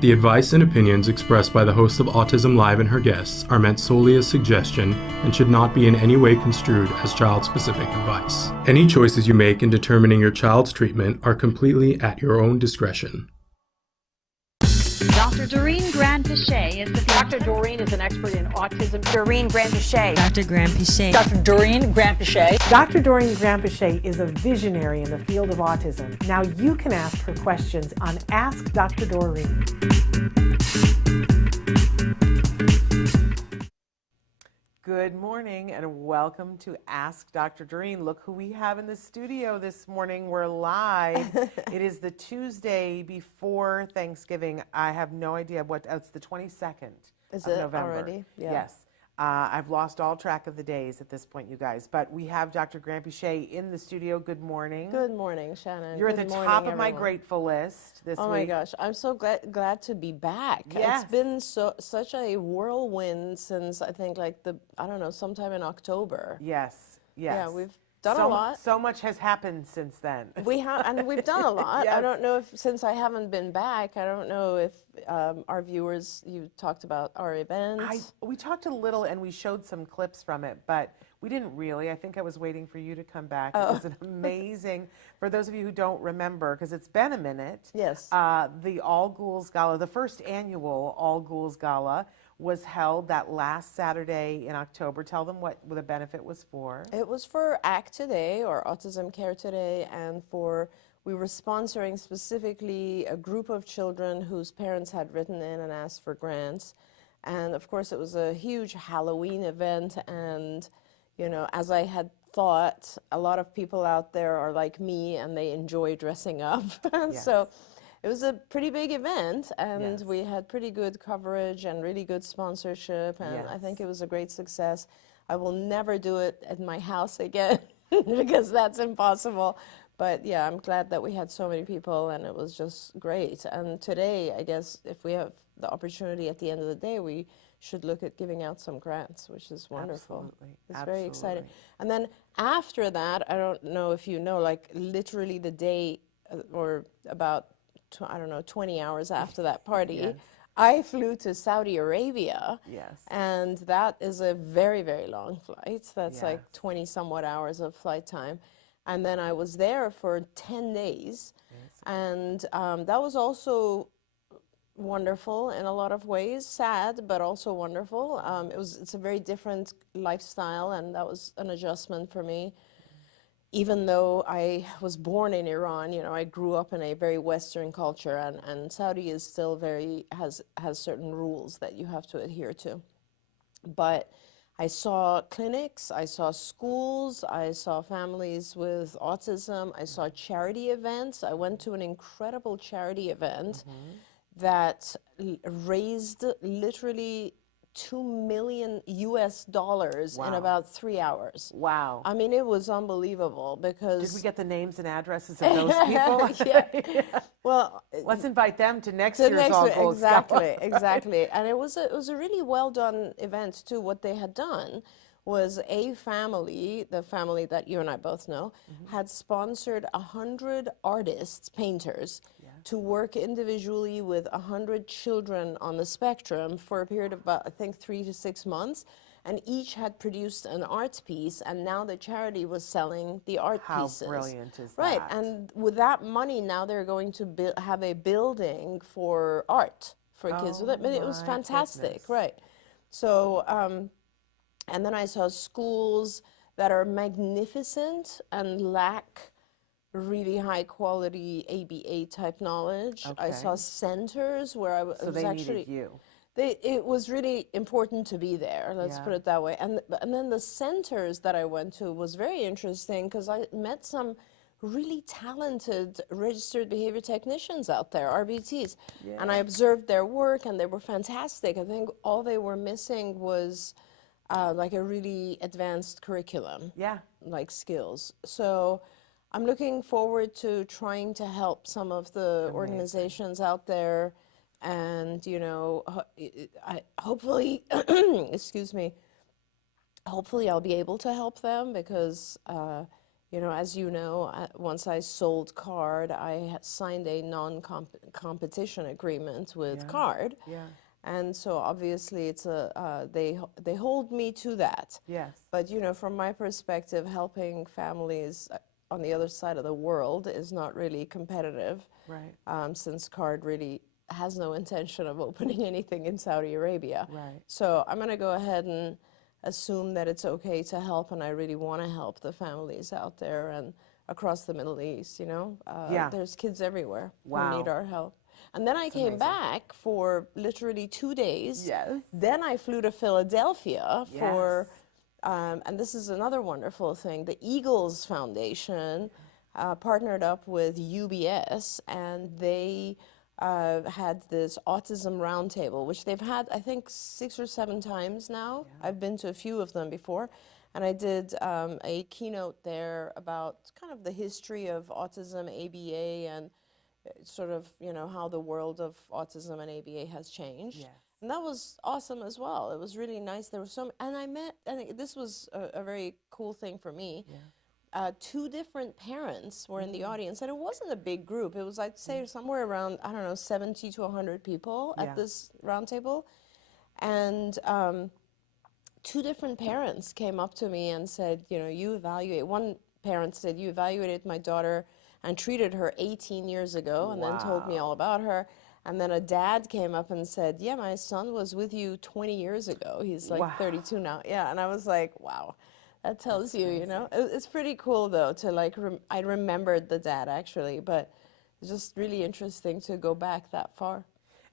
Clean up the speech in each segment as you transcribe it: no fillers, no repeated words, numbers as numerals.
The advice and opinions expressed by the host of Autism Live and her guests are meant solely as suggestion and should not be in any way construed as child-specific advice. Any choices you make in determining your child's treatment are completely at your own discretion. Dr. Doreen Granpeesheh is the Dr. Doreen is an expert in autism. Doreen Granpeesheh. Dr. Granpeesheh. Dr. Doreen Granpeesheh. Dr. Doreen Granpeesheh is a visionary in the field of autism. Now you can ask her questions on Ask Dr. Doreen. Good morning and welcome to Ask Dr. Doreen. Look who we have in the studio this morning. We're live. It is the Tuesday before Thanksgiving. I have no idea what, it's the 22nd Is of it November. already? Yeah. Yes. I've lost all track of the days at this point, you guys. But we have Dr. Granpeesheh in the studio. Good morning. Good morning, Shannon. You're at Good the morning, top of my everyone. grateful list this week. Oh my gosh, I'm so glad to be back. Yes. It's been such a whirlwind since I think sometime in October. Yes, yes. Yeah, we've done a lot. So much has happened since then. We have, and we've done a lot. Yes. I don't know if, since I haven't been back, I don't know if our viewers, you talked about our events. We talked a little and we showed some clips from it, but we didn't really. I think I was waiting for you to come back. It was an amazing, for those of you who don't remember, because it's been a minute. Yes. The All Ghouls Gala, the first annual All Ghouls Gala, was held that last Saturday in October. Tell them what the benefit was for. It was for ACT Today, or Autism Care Today, and we were sponsoring specifically a group of children whose parents had written in and asked for grants. And of course it was a huge Halloween event, and you know, as I had thought, a lot of people out there are like me and they enjoy dressing up. Yes. So it was a pretty big event, and Yes. we had pretty good coverage and really good sponsorship, and I think it was a great success. I will never do it at my house again because that's impossible. But yeah, I'm glad that we had so many people, and it was just great. And today, I guess, if we have the opportunity at the end of the day, we should look at giving out some grants, which is wonderful. Absolutely. It's very exciting. Absolutely. And then after that, I don't know if you know, like literally the day or about 20 hours after that party, Yes. I flew to Saudi Arabia. Yes. And that is a very, very long flight. That's like Yes. 20 somewhat hours of flight time. And then I was there for 10 days. Yes. And that was also wonderful in a lot of ways, sad, but also wonderful. It's a very different lifestyle, and that was an adjustment for me. Even though I was born in Iran, you know, I grew up in a very Western culture, and Saudi is still has certain rules that you have to adhere to. But I saw clinics, I saw schools, I saw families with autism, I saw charity events. I went to an incredible charity event that raised literally $2 million in about 3 hours. Wow. I mean, it was unbelievable because... Did we get the names and addresses of those people? Yeah. Well, let's invite them to next year's All Ghouls exactly, Gala. exactly. And it was a really well done event too. What they had done was a family, the family that you and I both know, had sponsored 100 artists, painters, to work individually with 100 children on the spectrum for a period of about, I think, 3 to 6 months. And each had produced an art piece, and now the charity was selling the art pieces. How brilliant is that? Right, and with that money, now they're going to have a building for art for kids. So that, I mean, it was my fantastic, goodness. right? So, and then I saw schools that are magnificent and lack really high quality ABA type knowledge. I Okay. saw centers where I was So they actually... needed you. It was really important to be there, let's Yeah. put it that way. And then the centers that I went to was very interesting because I met some really talented registered behavior technicians out there, RBTs. And I observed their work and they were fantastic. I think all they were missing was like a really advanced curriculum, Yeah. like skills. So I'm looking forward to trying to help some of the organizations out there. And, you know, hopefully, excuse me, hopefully I'll be able to help them because, you know, as you know, once I sold CARD, I signed a non-competition agreement with CARD. Yeah. And so obviously it's they hold me to that. Yes. But, you know, from my perspective, helping families on the other side of the world is not really competitive. Right. Since CARD really has no intention of opening anything in Saudi Arabia. Right. So I'm going to go ahead and assume that it's okay to help, and I really want to help the families out there and across the Middle East, you know. Yeah. There's kids everywhere Wow. who need our help. And then I came back for literally 2 days. Yes. Then I flew to Philadelphia for, Yes. and this is another wonderful thing, the Eagles Foundation partnered up with UBS, and they had this autism roundtable, which they've had, I think, 6 or 7 times now. I've been to a few of them before. And I did a keynote there about kind of the history of autism, ABA, and sort of, you know, how the world of autism and ABA has changed. Yes. And that was awesome as well. It was really nice. There were and I met, and this was a very cool thing for me. Yeah. 2 different parents were in the audience, and it wasn't a big group. It was, I'd say, somewhere around, I don't know, 70 to 100 people at this roundtable. And 2 different parents came up to me and said, you know, one parent said, you evaluated my daughter and treated her 18 years ago, and then told me all about her. And then a dad came up and said, yeah, my son was with you 20 years ago. He's like 32 now. Yeah, and I was like, wow. That tells you, you know. It's pretty cool, though, to like, I remembered the dad, actually, but it's just really interesting to go back that far.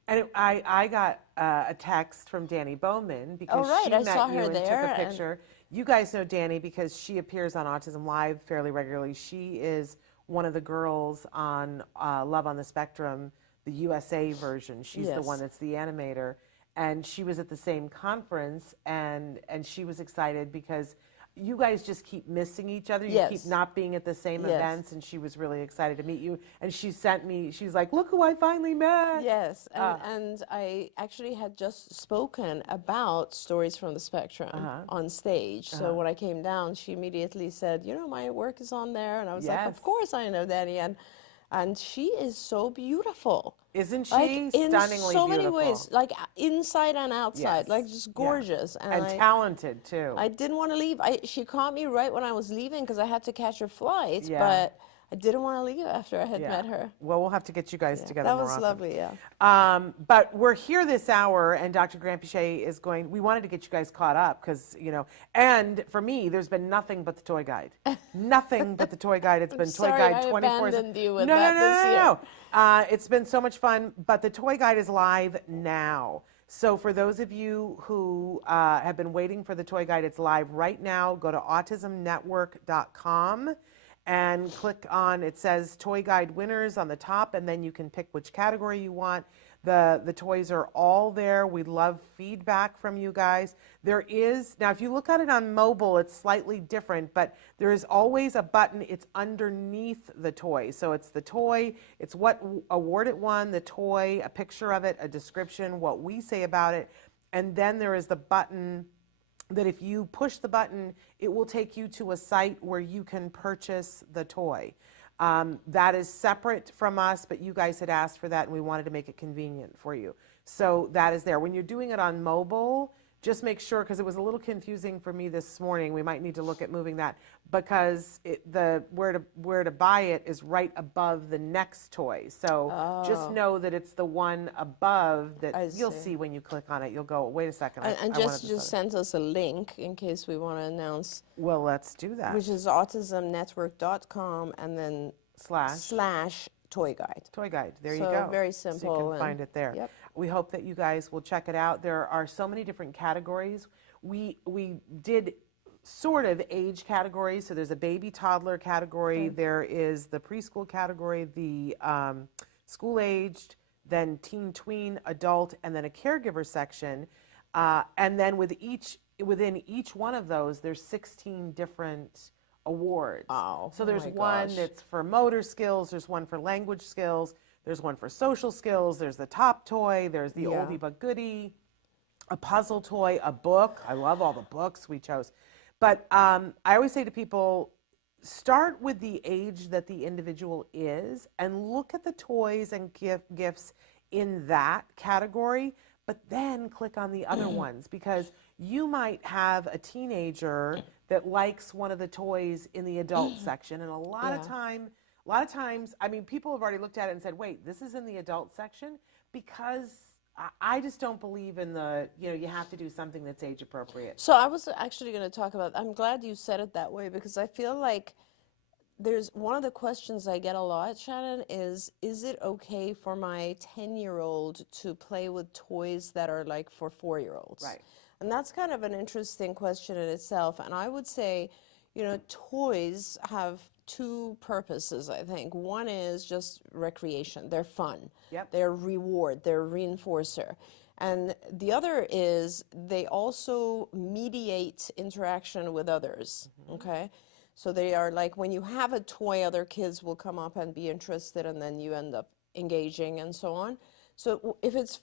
And I got a text from Danny Bowman because she I met saw you her and there, took a picture. You guys know Danny because she appears on Autism Live fairly regularly. She is one of the girls on Love on the Spectrum, the USA version. She's the one that's the animator. And she was at the same conference, and she was excited because you guys just keep missing each other. You keep not being at the same events, and she was really excited to meet you. And she sent me, she's like, look who I finally met. Yes, and I actually had just spoken about Stories from the Spectrum on stage. So when I came down, she immediately said, you know, my work is on there. And I was like, of course I know Danny. And she is so beautiful. Isn't she? Like, in Stunningly so many beautiful. ways, like inside and outside, like just gorgeous. And talented, too. I didn't want to leave. She caught me right when I was leaving because I had to catch her flight, but I didn't want to leave after I had met her. Well, we'll have to get you guys together That more was often. lovely, yeah. But we're here this hour, and Dr. Granpeesheh is going, we wanted to get you guys caught up because, you know, and for me, there's been nothing but the toy guide. Nothing but the toy guide. It's been Toy Guide 24/7. I abandoned you with that this year. No. It's been so much fun, but the toy guide is live now. So for those of you who have been waiting for the toy guide, it's live right now. Go to autismnetwork.com and click on, it says Toy Guide Winners on the top, and then you can pick which category you want. The toys are all there. We love feedback from you guys. There is, now if you look at it on mobile, it's slightly different, but there is always a button. It's underneath the toy. So it's the toy, it's what award it won, the toy, a picture of it, a description, what we say about it, and then there is the button that if you push the button, it will take you to a site where you can purchase the toy. That is separate from us, but you guys had asked for that, and we wanted to make it convenient for you. So that is there. When you're doing it on mobile, just make sure, because it was a little confusing for me this morning. We might need to look at moving that, because where to buy it is right above the next toy. So just know that it's the one above that you'll see when you click on it. You'll go, wait a second. And just send us a link in case we want to announce. Well, let's do that. Which is autismnetwork.com and then /toy guide. Toy guide. There you So go. very simple. So you can find it there. Yep. We hope that you guys will check it out. There are so many different categories. We did sort of age categories. So there's a baby toddler category. There is the preschool category, the school-aged, then teen tween, adult, and then a caregiver section. And then within each one of those, there's 16 different awards. Wow. So Oh there's my one gosh. that's for motor skills, there's one for language skills, there's one for social skills, there's the top toy, there's the Yeah. oldie but goodie, a puzzle toy, a book. I love all the books we chose. But I always say to people, start with the age that the individual is and look at the toys and gifts in that category, but then click on the other ones, because you might have a teenager that likes one of the toys in the adult section, and a lot of times, I mean, people have already looked at it and said, wait, this is in the adult section, because I just don't believe in you have to do something that's age appropriate. So I was actually going to talk about, I'm glad you said it that way, because I feel like there's one of the questions I get a lot, Shannon, is it okay for my 10-year-old to play with toys that are like for 4-year-olds? Right. And that's kind of an interesting question in itself. And I would say, toys have two purposes, I think. One is just recreation. They're fun. Yep. They're reward. They're reinforcer. And the other is they also mediate interaction with others, okay? So they are like, when you have a toy, other kids will come up and be interested, and then you end up engaging and so on. So if it's,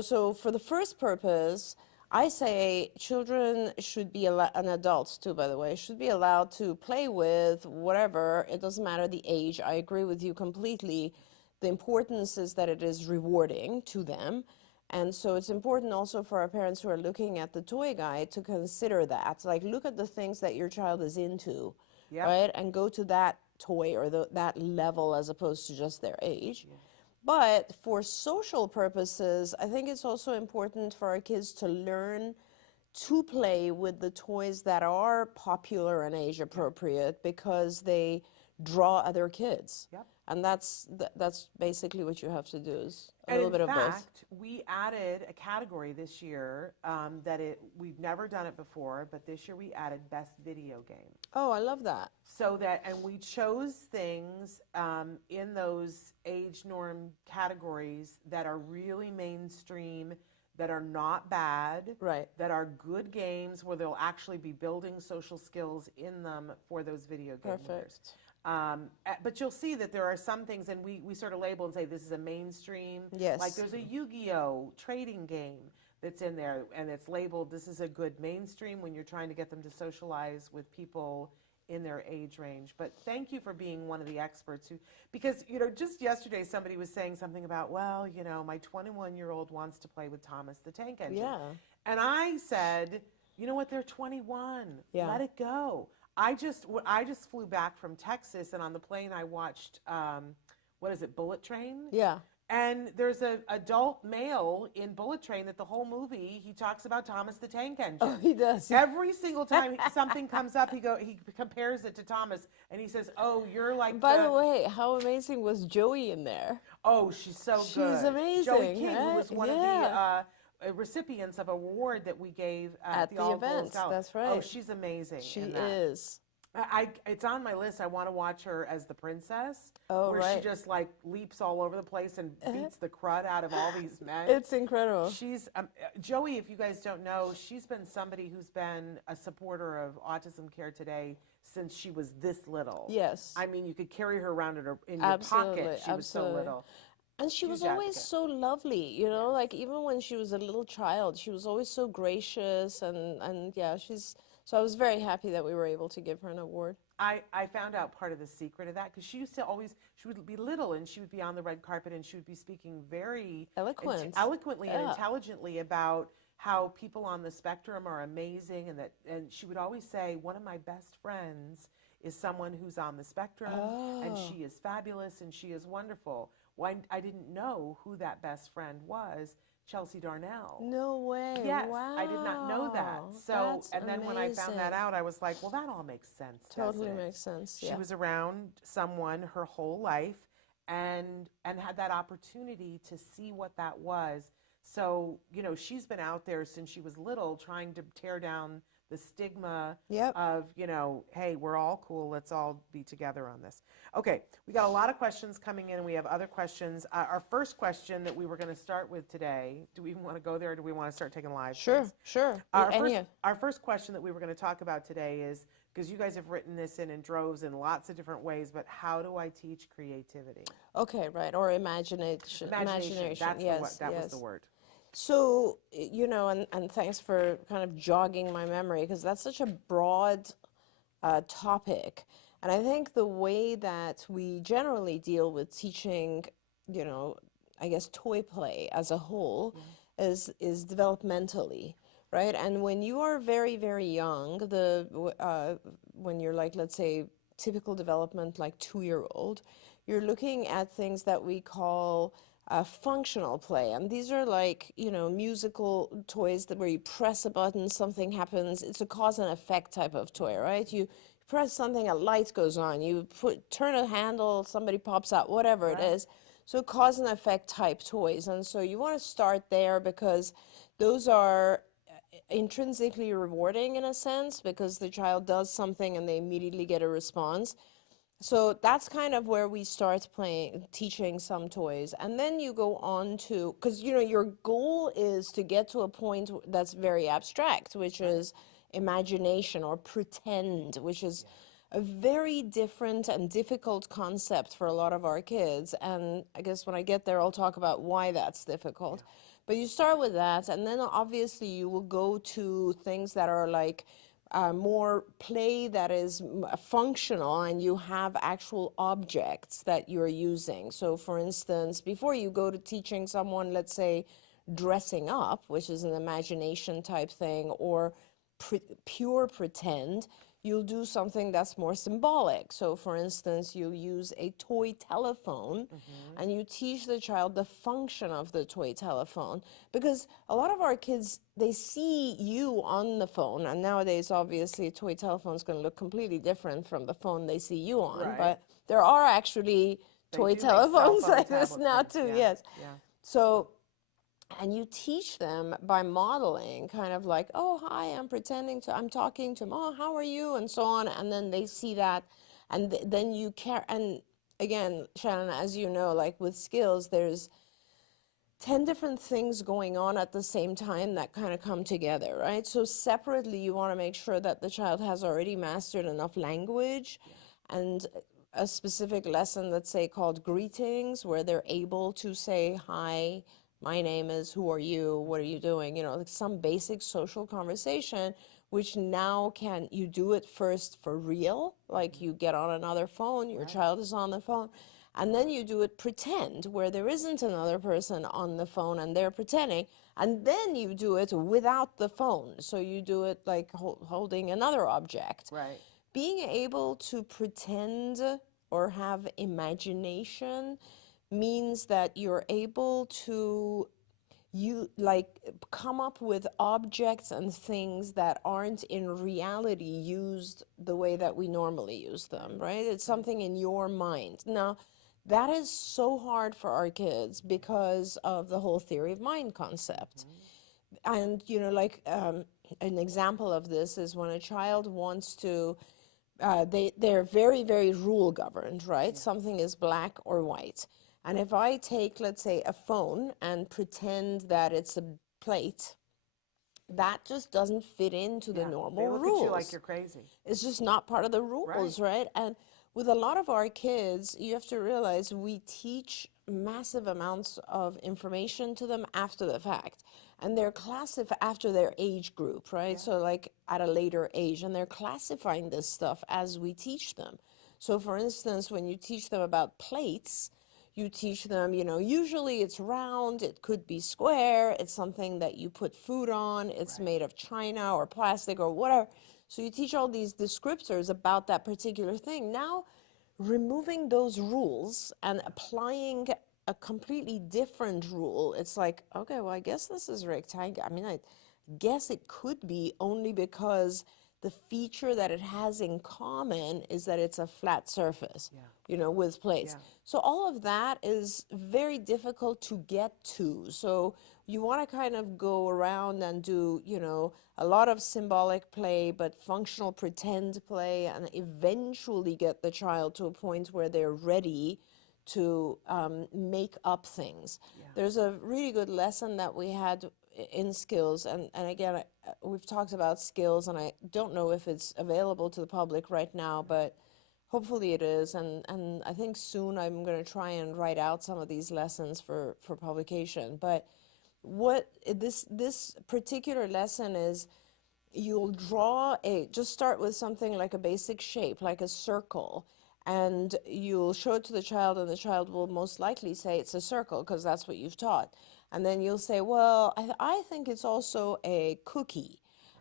so for the first purpose, I say children should be allowed, and adults too, by the way, should be allowed to play with whatever. It doesn't matter the age. I agree with you completely. The importance is that it is rewarding to them. And so it's important also for our parents who are looking at the toy guide to consider that. Like, look at the things that your child is into, right? And go to that toy or that level as opposed to just their age. But for social purposes, I think it's also important for our kids to learn to play with the toys that are popular and age appropriate, because they draw other kids. And that's basically what you have to do, is a little bit of both. In fact, we added a category this year we've never done it before, but this year we added best video game. Oh, I love that. And we chose things in those age norm categories that are really mainstream, that are not bad, Right. that are good games where they'll actually be building social skills in them for those video game winners. But you'll see that there are some things, and we sort of label and say this is a mainstream. Yes. Like there's a Yu-Gi-Oh! Trading game that's in there, and it's labeled this is a good mainstream when you're trying to get them to socialize with people in their age range. But thank you for being one of the experts because just yesterday somebody was saying something about, well, my 21-year-old wants to play with Thomas the Tank Engine. Yeah. And I said, you know what, they're 21. Yeah. Let it go. I just flew back from Texas, and on the plane I watched, Bullet Train? Yeah. And there's an adult male in Bullet Train that the whole movie, he talks about Thomas the Tank Engine. Oh, he does. Every single time something comes up, he compares it to Thomas, and he says, oh, you're like By the way, how amazing was Joey in there? Oh, she's so good. She's amazing. Joey King, right? who was one of the recipients of an award that we gave at the All event. Girls Gala. That's right. Oh, she's amazing. She in that. is. It's on my list. I want to watch her as the princess, Oh, she just like leaps all over the place and beats the crud out of all these men. It's incredible. She's Joey. If you guys don't know, she's been somebody who's been a supporter of Autism Care Today since she was this little. Yes. I mean, you could carry her around in your pocket. She was so little. And she was Huge always advocate. so lovely, like even when she was a little child, she was always so gracious and yeah, so I was very happy that we were able to give her an award. I found out part of the secret of that because she would be little and she would be on the red carpet and she would be speaking very eloquently and intelligently about how people on the spectrum are amazing, and she would always say, one of my best friends is someone who's on the spectrum and she is fabulous and she is wonderful. Well, I didn't know who that best friend was. Chelsea Darnell. No way. Yes, wow. I did not know that. So, That's and then when I found that out, I was like, well, that all makes sense. Totally doesn't it? makes sense. She Yeah. was around someone her whole life and had that opportunity to see what that was So, she's been out there since she was little trying to tear down the stigma Yep. of, hey, we're all cool. Let's all be together on this. Okay, we got a lot of questions coming in. We have other questions. Our first question that we were going to start with today, do we even want to go there or do we want to start taking live? Sure, please? sure. Our first question that we were going to talk about today is, because you guys have written this in droves in lots of different ways, but how do I teach creativity? Okay, right. Or imagination. That's Yes, that yes. was the word. So, and thanks for kind of jogging my memory, because that's such a broad topic. And I think the way that we generally deal with teaching, I guess toy play as a whole is developmentally, right? And when you are very, very young, when you're like, let's say, typical development, like 2-year-old, you're looking at things that we call functional play, and these are like musical toys where you press a button, something happens. It's a cause and effect type of toy, right? You press something, a light goes on. You turn a handle, somebody pops out, whatever it is. So cause and effect type toys, and so you want to start there because those are intrinsically rewarding in a sense, because the child does something and they immediately get a response. So that's kind of where we start teaching some toys. And then you go on to, because your goal is to get to a point that's very abstract, which is imagination or pretend, which is a very different and difficult concept for a lot of our kids. And I guess when I get there, I'll talk about why that's difficult. But you start with that, and then obviously you will go to things that are like more play that is functional, and you have actual objects that you're using. So for instance, before you go to teaching someone, let's say, dressing up, which is an imagination type thing, or pure pretend, you'll do something that's more symbolic. So for instance, you use a toy telephone and you teach the child the function of the toy telephone, because a lot of our kids, they see you on the phone, and nowadays obviously a toy telephone is going to look completely different from the phone they see you on, but there are actually toy telephones like this now too, yes. So, and you teach them by modeling, kind of like, oh, hi, I'm talking to Mom, how are you, and so on, and then they see that, and then you care. And again, Shannon, as you know, like with skills, there's 10 different things going on at the same time that kind of come together, right? So separately, you want to make sure that the child has already mastered enough language and a specific lesson, let's say, called greetings, where they're able to say, hi, my name is, who are you, what are you doing, like some basic social conversation, which now you do it first for real, like you get on another phone, your child is on the phone, and then you do it pretend, where there isn't another person on the phone and they're pretending, and then you do it without the phone, so you do it like holding another object. Right. Being able to pretend or have imagination means that you're able to come up with objects and things that aren't in reality used the way that we normally use them, right? It's something in your mind. Now, that is so hard for our kids because of the whole theory of mind concept. And, an example of this is when a child wants to, they're very, very rule governed, right? Something is black or white. And if I take, let's say, a phone and pretend that it's a plate, that just doesn't fit into the normal rules. They look at you like you're crazy. It's just not part of the rules, right? And with a lot of our kids, you have to realize we teach massive amounts of information to them after the fact. And they're classified after their age group, right? So like at a later age, and they're classifying this stuff as we teach them. So for instance, when you teach them about plates, you teach them, usually it's round, it could be square, it's something that you put food on, it's made of china or plastic or whatever. So you teach all these descriptors about that particular thing. Now, removing those rules and applying a completely different rule, it's like, okay, well, I guess this is rectangular. I mean, I guess it could be only because the feature that it has in common is that it's a flat surface, with plates. So all of that is very difficult to get to. So you want to kind of go around and do, you know, a lot of symbolic play, but functional pretend play, and eventually get the child to a point where they're ready to make up things. There's a really good lesson that we had in skills, and again, we've talked about skills, and I don't know if it's available to the public right now, but hopefully it is, and I think soon I'm going to try and write out some of these lessons for publication. But what this particular lesson is, you'll draw just start with something like a basic shape, like a circle, and you'll show it to the child, and the child will most likely say it's a circle because that's what you've taught. And then you'll say, well, I think it's also a cookie.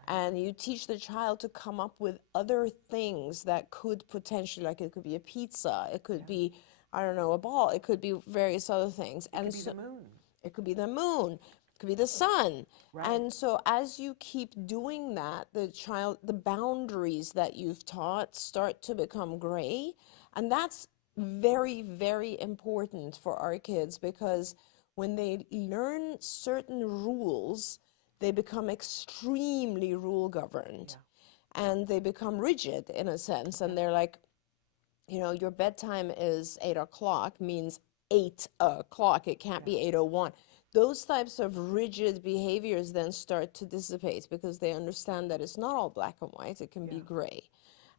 And you teach the child to come up with other things that could potentially, like it could be a pizza, it could be, I don't know, a ball, it could be various other things. It could be the moon. It could be the moon, it could be the sun. Right. And so as you keep doing that, the boundaries that you've taught start to become gray. And that's very, very important for our kids, because when they learn certain rules, they become extremely rule governed, and they become rigid in a sense. And they're like, you know, your bedtime is 8 o'clock means 8 o'clock. It can't be 8:01. Those types of rigid behaviors then start to dissipate, because they understand that it's not all black and white, it can be gray.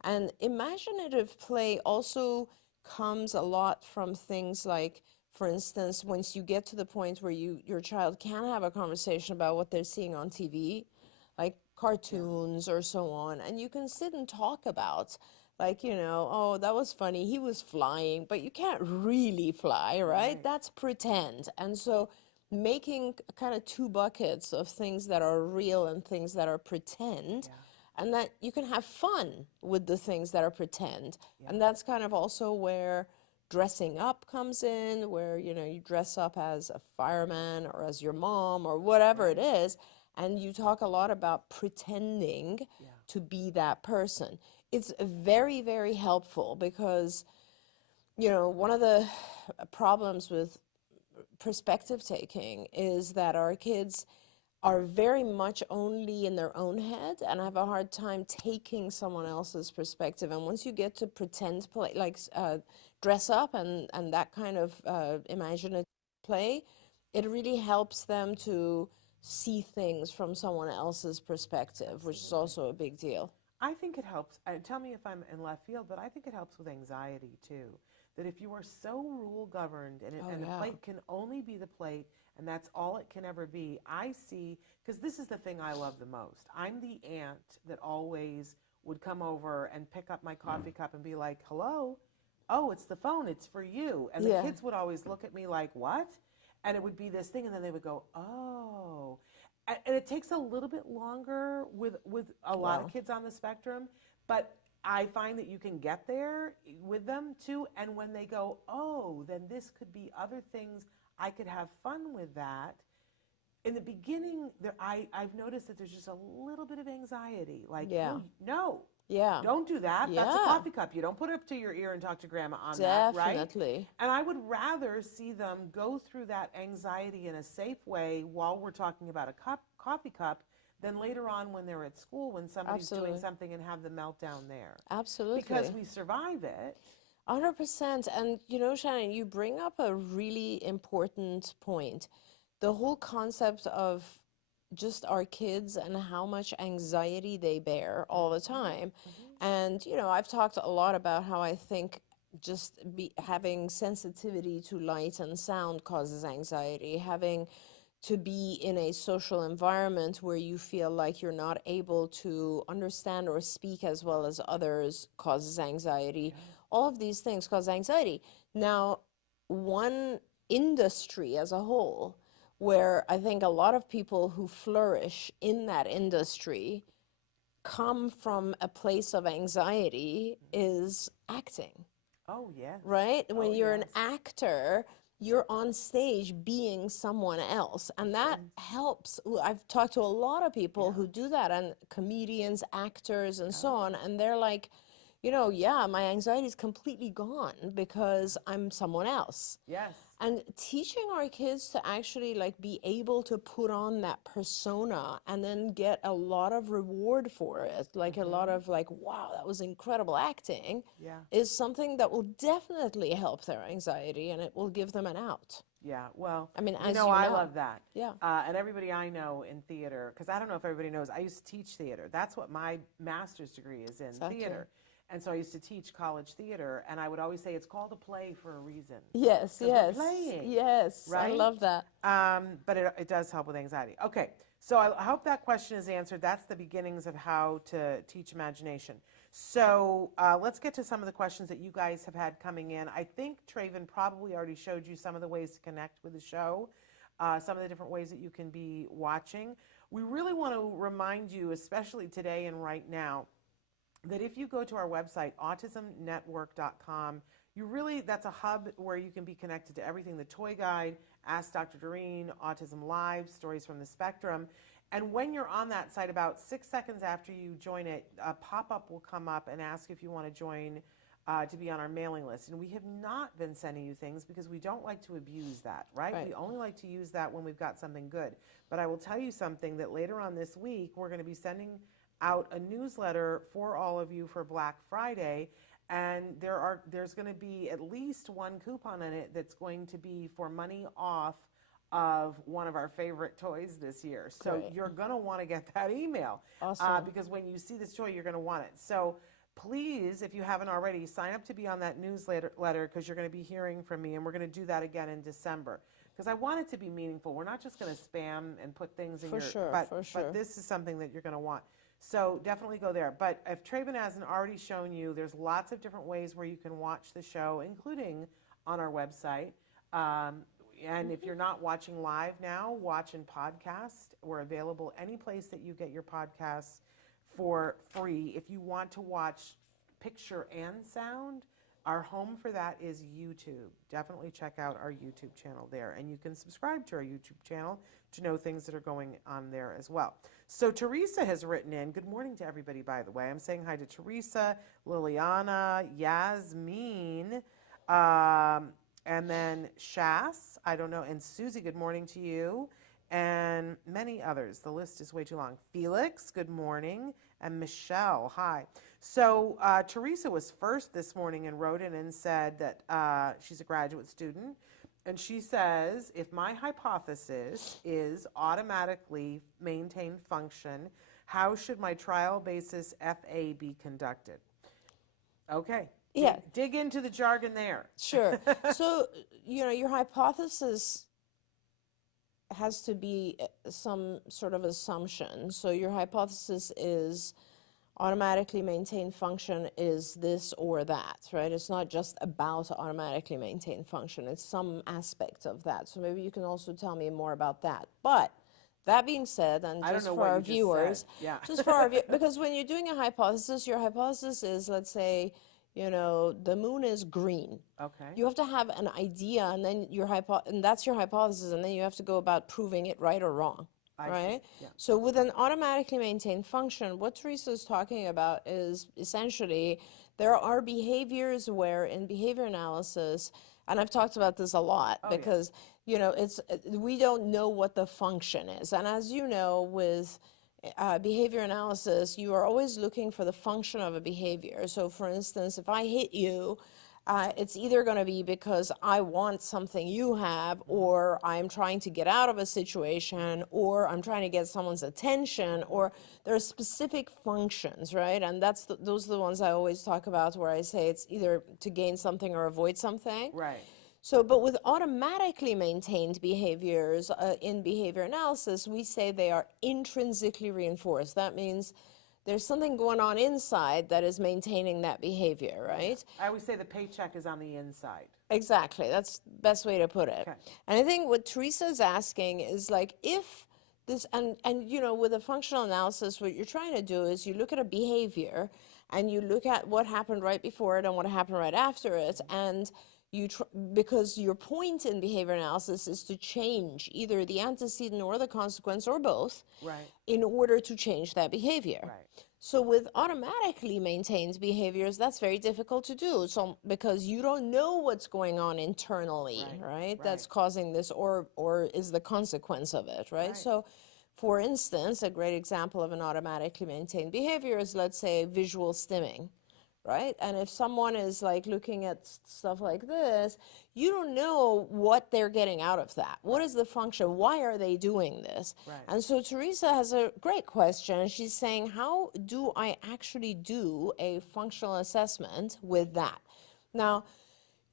And imaginative play also comes a lot from things like, for instance, once you get to the point where your child can have a conversation about what they're seeing on TV, like cartoons or so on, and you can sit and talk about, like, you know, oh, that was funny, he was flying, but you can't really fly, right? That's pretend. And so making kind of two buckets of things that are real and things that are pretend, and that you can have fun with the things that are pretend. And that's kind of also where dressing up comes in, where, you know, you dress up as a fireman or as your mom or whatever it is, and you talk a lot about pretending to be that person. It's very, very helpful, because, you know, one of the problems with perspective taking is that our kids are very much only in their own head and have a hard time taking someone else's perspective. And once you get to pretend play, like dress up and that kind of imaginative play, it really helps them to see things from someone else's perspective, which is also a big deal. I think it helps. Tell me if I'm in left field, but I think it helps with anxiety too. That if you are so rule governed, and the plate can only be the plate, and that's all it can ever be. I see, because this is the thing I love the most. I'm the aunt that always would come over and pick up my coffee cup and be like, hello? Oh, it's the phone, it's for you. And the kids would always look at me like, what? And it would be this thing, and then they would go, oh. And it takes a little bit longer with a lot of kids on the spectrum, but I find that you can get there with them too. And when they go, oh, then this could be other things, I could have fun with that. In the beginning, I've noticed that there's just a little bit of anxiety. Like, oh, no, don't do that. That's a coffee cup. You don't put it up to your ear and talk to grandma on that, right? Definitely. And I would rather see them go through that anxiety in a safe way while we're talking about a coffee cup than later on when they're at school, when somebody's doing something, and have the meltdown there. Absolutely. Because we survive it. 100%. And, you know, Shannon, you bring up a really important point. The whole concept of just our kids and how much anxiety they bear all the time. And, you know, I've talked a lot about how I think just having sensitivity to light and sound causes anxiety. Having to be in a social environment where you feel like you're not able to understand or speak as well as others causes anxiety. All of these things cause anxiety. Now, one industry as a whole, where I think a lot of people who flourish in that industry come from a place of anxiety, is acting. Oh, yes. Right? When you're an actor, you're on stage being someone else, and that helps. I've talked to a lot of people who do that, and comedians, actors, and so on, and they're like, you know, my anxiety is completely gone because I'm someone else. Yes. And teaching our kids to actually like be able to put on that persona and then get a lot of reward for it, like a lot of like, wow, that was incredible acting, Yeah. is something that will definitely help their anxiety and it will give them an out. Yeah, well, I mean, you as know, you I know. love that. Yeah. And everybody I know in theater, because I don't know if everybody knows, I used to teach theater. That's what my master's degree is in, Exactly. theater. And so I used to teach college theater, and I would always say it's called a play for a reason. Yes, 'Cause we're yes, playing, yes. I right? love that. But it does help with anxiety. Okay, so I hope that question is answered. That's the beginnings of how to teach imagination. So let's get to some of the questions that you guys have had coming in. I think Traven probably already showed you some of the ways to connect with the show, some of the different ways that you can be watching. We really want to remind you, especially today and right now, that if you go to our website, autismnetwork.com, that's a hub where you can be connected to everything, the toy guide, Ask Dr. Doreen, Autism Live, Stories from the Spectrum. And when you're on that site, about 6 seconds after you join it, a pop-up will come up and ask if you want to join to be on our mailing list. And we have not been sending you things because we don't like to abuse that, right? Right. We only like to use that when we've got something good. But I will tell you something that later on this week, we're going to be sending out a newsletter for all of you for Black Friday, and there's going to be at least one coupon in it that's going to be for money off of one of our favorite toys this year. So Great. you're going to want to get that email. Awesome. Because when you see this toy, you're going to want it. So please, if you haven't already, sign up to be on that newsletter because you're going to be hearing from me, and we're going to do that again in December. Because I want it to be meaningful. We're not just going to spam and put things in For your... sure, but, for sure. But this is something that you're going to want. So definitely go there. But if Traven hasn't already shown you, there's lots of different ways where you can watch the show, including on our website. And if you're not watching live now, watch in podcast. We're available any place that you get your podcasts for free. If you want to watch picture and sound, our home for that is YouTube. Definitely check out our YouTube channel there. And you can subscribe to our YouTube channel to know things that are going on there as well. So Teresa has written in, good morning to everybody, by the way. I'm saying hi to Teresa, Liliana, Yasmin, and then Shas, I don't know, and Susie, good morning to you, and many others. The list is way too long. Felix, good morning, and Michelle, hi. So Teresa was first this morning and wrote in and said that she's a graduate student, and she says, if my hypothesis is automatically maintain function, how should my trial basis FA be conducted? Okay. Yeah. Dig into the jargon there. Sure. So, your hypothesis has to be some sort of assumption. So your hypothesis is automatically maintain function is this or that, right? It's not just about automatically maintain function. It's some aspect of that. So maybe you can also tell me more about that. But that being said, and I don't just know for what our you just viewers, said. Yeah. just for our because when you're doing a hypothesis, your hypothesis is, let's say, the moon is green. Okay. You have to have an idea, and then and that's your hypothesis, and then you have to go about proving it right or wrong. I see. Right? Yeah. So with an automatically maintained function, what Teresa is talking about is essentially there are behaviors where in behavior analysis, and I've talked about this a lot because, we don't know what the function is. And as you know, with behavior analysis, you are always looking for the function of a behavior. So for instance, if I hit you, it's either going to be because I want something you have, or I'm trying to get out of a situation, or I'm trying to get someone's attention, or there are specific functions, right? And those are the ones I always talk about where I say it's either to gain something or avoid something. Right. So, but with automatically maintained behaviors in behavior analysis, we say they are intrinsically reinforced. That means there's something going on inside that is maintaining that behavior, right? I always say the paycheck is on the inside. Exactly. That's the best way to put it. Okay. And I think what Teresa's asking is like, if this, and with a functional analysis, what you're trying to do is you look at a behavior and you look at what happened right before it and what happened right after it, and because your point in behavior analysis is to change either the antecedent or the consequence or both, Right. in order to change that behavior. Right. So with automatically maintained behaviors, that's very difficult to do. So because you don't know what's going on internally, right? That's causing this or is the consequence of it, right? So for instance, a great example of an automatically maintained behavior is, let's say, visual stimming, right? And if someone is like looking at stuff like this, you don't know what they're getting out of that. What is the function? Why are they doing this? And so Teresa has a great question. She's saying, how do I actually do a functional assessment with that? Now,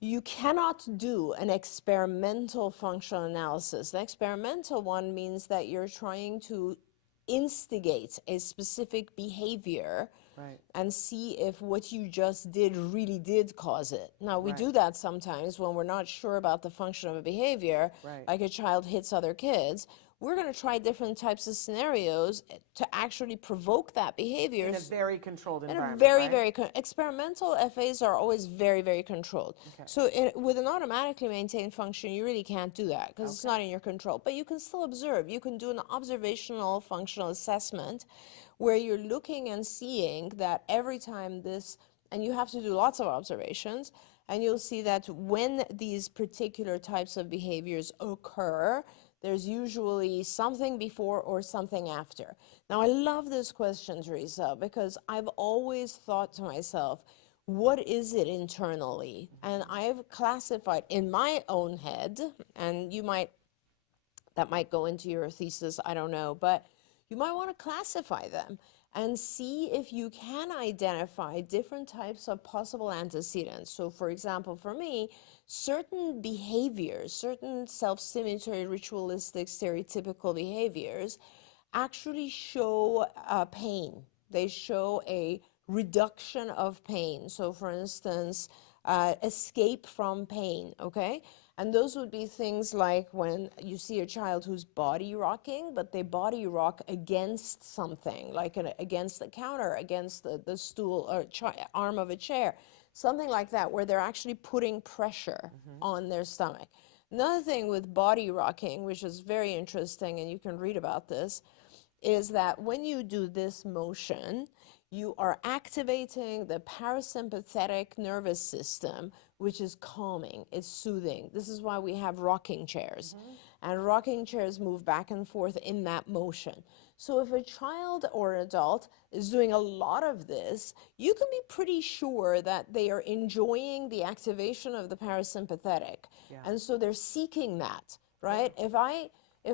you cannot do an experimental functional analysis. The experimental one means that you're trying to instigate a specific behavior and see if what you just did really did cause it. Now, we do that sometimes when we're not sure about the function of a behavior, like a child hits other kids. We're going to try different types of scenarios to actually provoke that behavior. In a very controlled environment, very experimental FAs are always very controlled. So with an automatically maintained function, you really can't do that because it's not in your control. But you can still observe. You can do an observational functional assessment where you're looking and seeing that every time this, and you have to do lots of observations, and you'll see that when these particular types of behaviors occur, there's usually something before or something after. Now, I love this question, Teresa, because I've always thought to myself, what is it internally? And I've classified in my own head, and that might go into your thesis, I don't know, but you might want to classify them and see if you can identify different types of possible antecedents. So for example, for me, certain behaviors, certain self-stimulatory, ritualistic, stereotypical behaviors actually show pain. They show a reduction of pain. So for instance, escape from pain, okay? And those would be things like when you see a child who's body rocking, but they body rock against something, like against the counter, against the stool or arm of a chair, something like that, where they're actually putting pressure on their stomach. Another thing with body rocking, which is very interesting, and you can read about this, is that when you do this motion, you are activating the parasympathetic nervous system, which is calming, it's soothing. This is why we have rocking chairs. And rocking chairs move back and forth in that motion. So if a child or an adult is doing a lot of this, you can be pretty sure that they are enjoying the activation of the parasympathetic. And so they're seeking that, right? If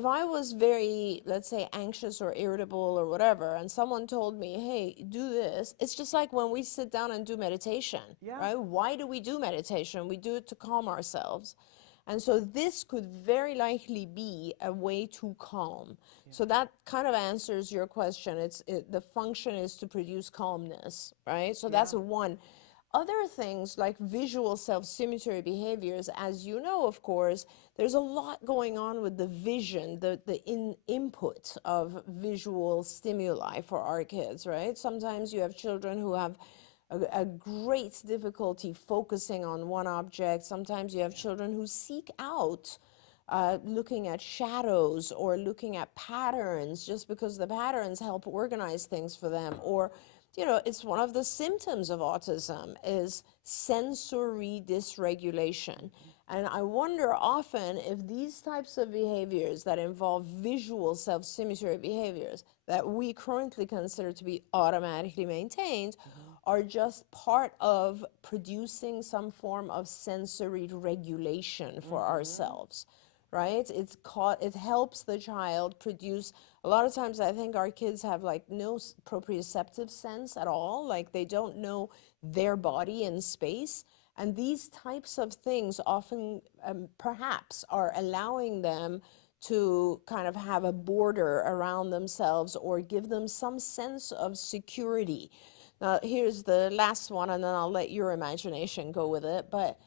I was very, let's say, anxious or irritable or whatever, and someone told me, hey, do this, it's just like when we sit down and do meditation, right? Why do we do meditation? We do it to calm ourselves. And so this could very likely be a way to calm. So that kind of answers your question. The function is to produce calmness, right? So that's one. Other things like visual self-stimulatory behaviors, as you know, of course, there's a lot going on with the vision, the input of visual stimuli for our kids, right? Sometimes you have children who have a great difficulty focusing on one object. Sometimes you have children who seek out looking at shadows or looking at patterns just because the patterns help organize things for them. Or you know, it's one of the symptoms of autism is sensory dysregulation. And I wonder often if these types of behaviors that involve visual self-stimulatory behaviors that we currently consider to be automatically maintained are just part of producing some form of sensory regulation for ourselves. Right? It helps the child produce, a lot of times I think our kids have like no proprioceptive sense at all, like they don't know their body in space. And these types of things often perhaps are allowing them to kind of have a border around themselves or give them some sense of security. Now here's the last one, and then I'll let your imagination go with it. But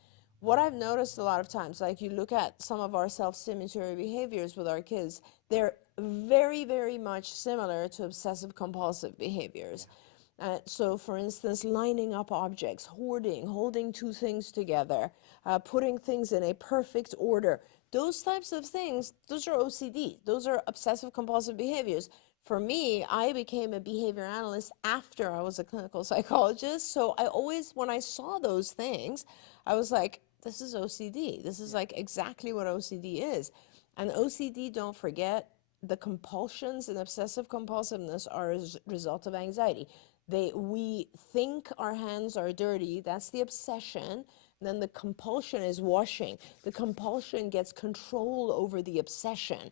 what I've noticed a lot of times, like you look at some of our self-stimulatory behaviors with our kids, they're very much similar to obsessive compulsive behaviors. So for instance, lining up objects, hoarding, holding two things together, putting things in a perfect order. Those types of things, those are OCD. Those are obsessive compulsive behaviors. For me, I became a behavior analyst after I was a clinical psychologist. So I always, when I saw those things, I was like, this is OCD. This is like exactly what OCD is. And OCD, don't forget, the compulsions and obsessive compulsiveness are a result of anxiety. We think our hands are dirty, that's the obsession. Then the compulsion is washing. The compulsion gets control over the obsession.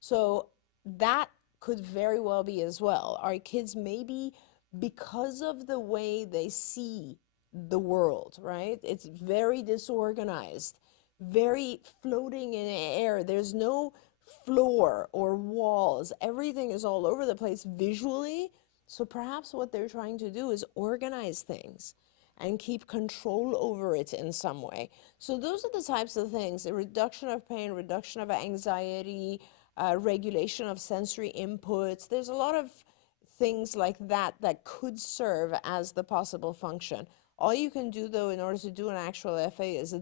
So that could very well be as well. Our kids maybe, because of the way they see the world, right? It's very disorganized, very floating in air. There's no floor or walls. Everything is all over the place visually. So perhaps what they're trying to do is organize things and keep control over it in some way. So those are the types of things: a reduction of pain, reduction of anxiety, regulation of sensory inputs. There's a lot of things like that that could serve as the possible function. All you can do, though, in order to do an actual FA is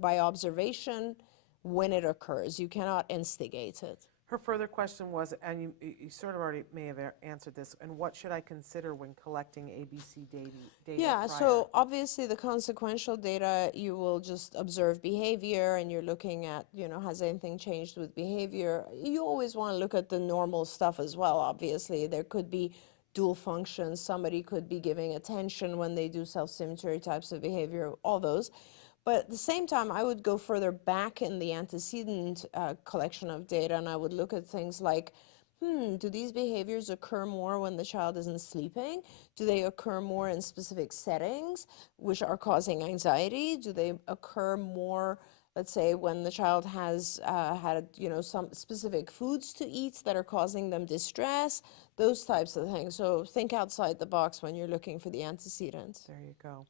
by observation when it occurs. You cannot instigate it. Her further question was, and you sort of already may have answered this, and what should I consider when collecting ABC data? Yeah, prior? so obviously the consequential data, you will just observe behavior and you're looking at, has anything changed with behavior? You always want to look at the normal stuff as well, obviously. There could be dual functions. Somebody could be giving attention when they do self-stimulatory types of behavior, all those. But at the same time, I would go further back in the antecedent collection of data, and I would look at things like, do these behaviors occur more when the child isn't sleeping? Do they occur more in specific settings, which are causing anxiety? Do they occur more, let's say, when the child has had, some specific foods to eat that are causing them distress? Those types of things. So think outside the box when you're looking for the antecedents. There you go.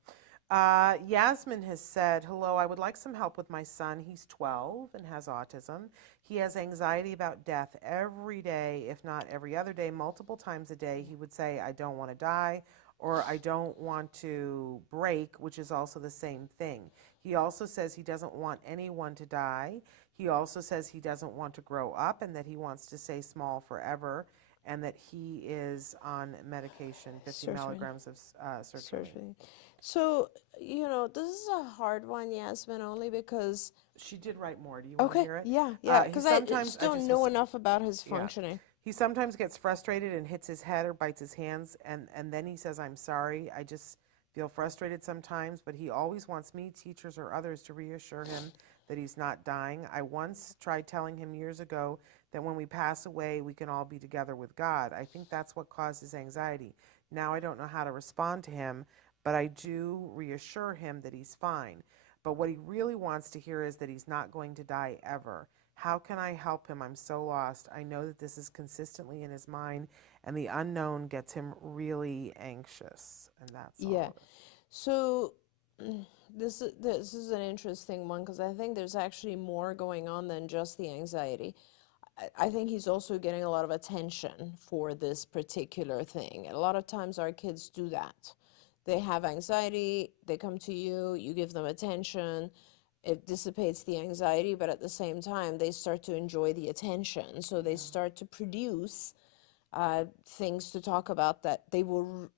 Yasmin has said, hello, I would like some help with my son. He's 12 and has autism. He has anxiety about death every day, if not every other day, multiple times a day. He would say, I don't want to die, or I don't want to break, which is also the same thing. He also says he doesn't want anyone to die. He also says he doesn't want to grow up and that he wants to stay small forever, and that he is on medication, 50 milligrams of sertraline. So, this is a hard one, Yasmin, only because... She did write more. Do you want to hear it? Yeah, because I just don't know enough about his functioning. He sometimes gets frustrated and hits his head or bites his hands, and then he says, I'm sorry, I just feel frustrated sometimes, but he always wants me, teachers, or others to reassure him that he's not dying. I once tried telling him years ago that when we pass away, we can all be together with God. I think that's what caused his anxiety. Now I don't know how to respond to him, but I do reassure him that he's fine. But what he really wants to hear is that he's not going to die ever. How can I help him? I'm so lost. I know that this is consistently in his mind, and the unknown gets him really anxious. And that's all. Yeah. So this is an interesting one, because I think there's actually more going on than just the anxiety. I think he's also getting a lot of attention for this particular thing. And a lot of times our kids do that. They have anxiety, they come to you, you give them attention, it dissipates the anxiety, but at the same time, they start to enjoy the attention. So they start to produce things to talk about that they will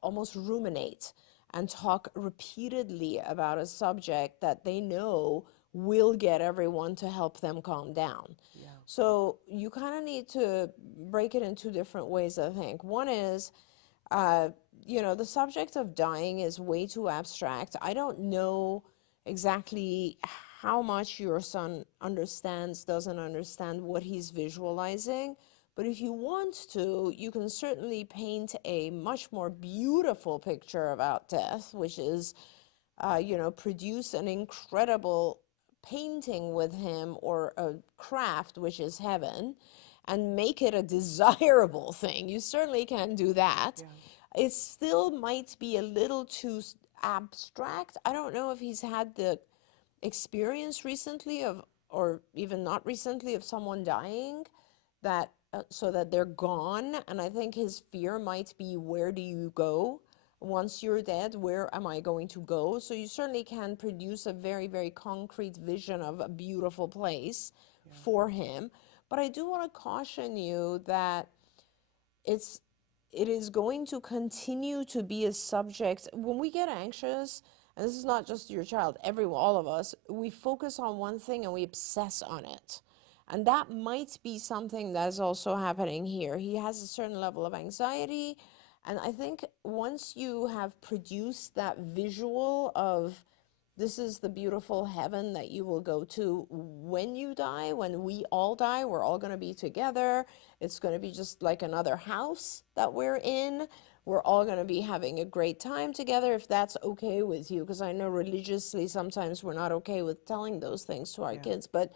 almost ruminate and talk repeatedly about a subject that they know will get everyone to help them calm down. Yeah. So you kind of need to break it in two different ways, I think. One is, the subject of dying is way too abstract. I don't know exactly how much your son doesn't understand what he's visualizing, but if you want to, you can certainly paint a much more beautiful picture about death, which is, produce an incredible painting with him, or a craft, which is heaven, and make it a desirable thing. You certainly can do that. Yeah. It still might be a little too abstract. I don't know if he's had the experience recently or even not recently, of someone dying that so that they're gone. And I think his fear might be, where do you go? Once you're dead, where am I going to go? So you certainly can produce a very, very concrete vision of a beautiful place for him. But I do want to caution you that it is going to continue to be a subject. When we get anxious, and this is not just your child, everyone, all of us, we focus on one thing and we obsess on it. And that might be something that's also happening here. He has a certain level of anxiety. And I think once you have produced that visual of this is the beautiful heaven that you will go to when you die, when we all die, we're all going to be together. It's going to be just like another house that we're in. We're all going to be having a great time together, if that's okay with you. Because I know religiously sometimes we're not okay with telling those things to our kids. But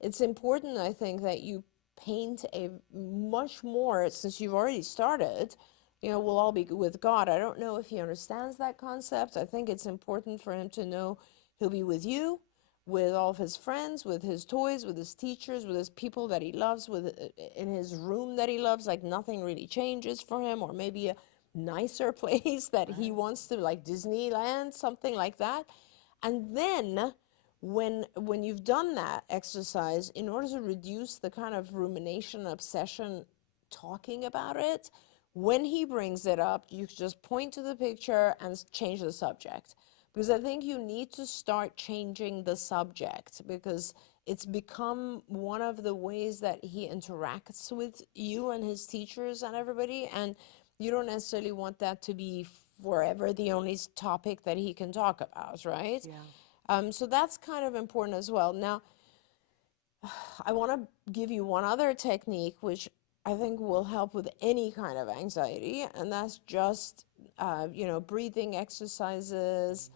it's important, I think, that you paint a much more, since you've already started, we'll all be with God. I don't know if he understands that concept. I think it's important for him to know he'll be with you, with all of his friends, with his toys, with his teachers, with his people that he loves, in his room that he loves. Like nothing really changes for him, or maybe a nicer place that he wants to, like Disneyland, something like that. And then when you've done that exercise, in order to reduce the kind of rumination, obsession, talking about it, when he brings it up, you just point to the picture and change the subject. Because I think you need to start changing the subject, because it's become one of the ways that he interacts with you and his teachers and everybody. And you don't necessarily want that to be forever the only topic that he can talk about, right? Yeah. So that's kind of important as well. Now, I want to give you one other technique, which I think will help with any kind of anxiety, and that's just, breathing exercises,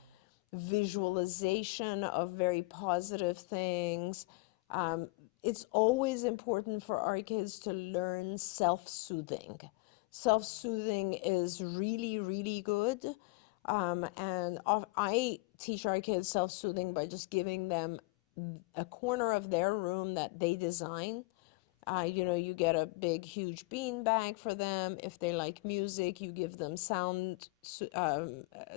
visualization of very positive things. It's always important for our kids to learn self-soothing. Self-soothing is really, really good. And I teach our kids self-soothing by just giving them a corner of their room that they design. You get a big, huge bean bag for them. If they like music, you give them sound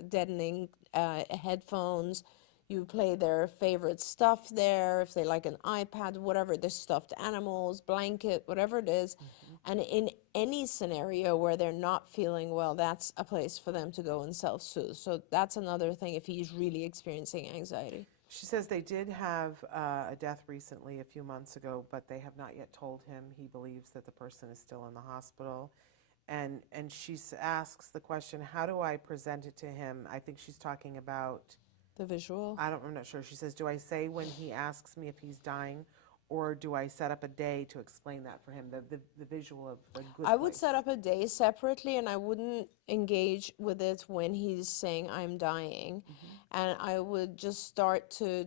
deadening headphones. You play their favorite stuff there. If they like an iPad, whatever, the stuffed animals, blanket, whatever it is. And in any scenario where they're not feeling well, that's a place for them to go and self-soothe. So that's another thing if he's really experiencing anxiety. She says they did have a death recently, a few months ago, but they have not yet told him. He believes that the person is still in the hospital. And she asks the question, how do I present it to him? I think she's talking about the visual. I'm not sure. She says, do I say when he asks me if he's dying, or do I set up a day to explain that for him, the visual of a good I would place? set up a day separately, and I wouldn't engage with it when he's saying I'm dying. And I would just start to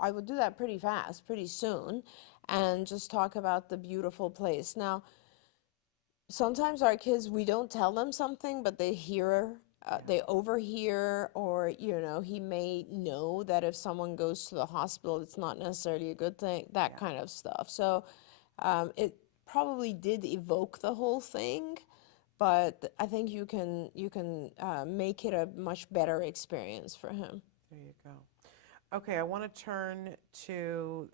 I would do that pretty fast, pretty soon, and just talk about the beautiful place. Now, sometimes our kids, we don't tell them something, but they hear, they overhear, or, he may know that if someone goes to the hospital, it's not necessarily a good thing, that kind of stuff. So it probably did evoke the whole thing, but I think you can make it a much better experience for him. There you go. Okay, I want to turn to,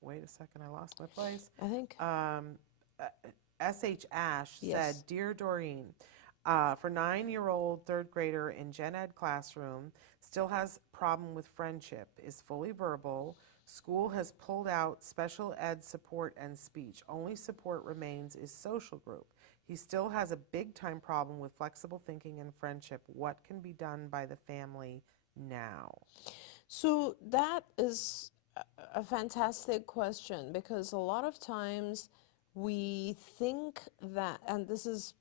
wait a second, I lost my place. I think. S.H. Ash Yes. said, Dear Doreen, for 9-year-old third grader in gen ed classroom, still has problem with friendship, is fully verbal. School has pulled out special ed support and speech. Only support remains is social group. He still has a big time problem with flexible thinking and friendship. What can be done by the family now? So that is a fantastic question, because a lot of times we think that, and this is,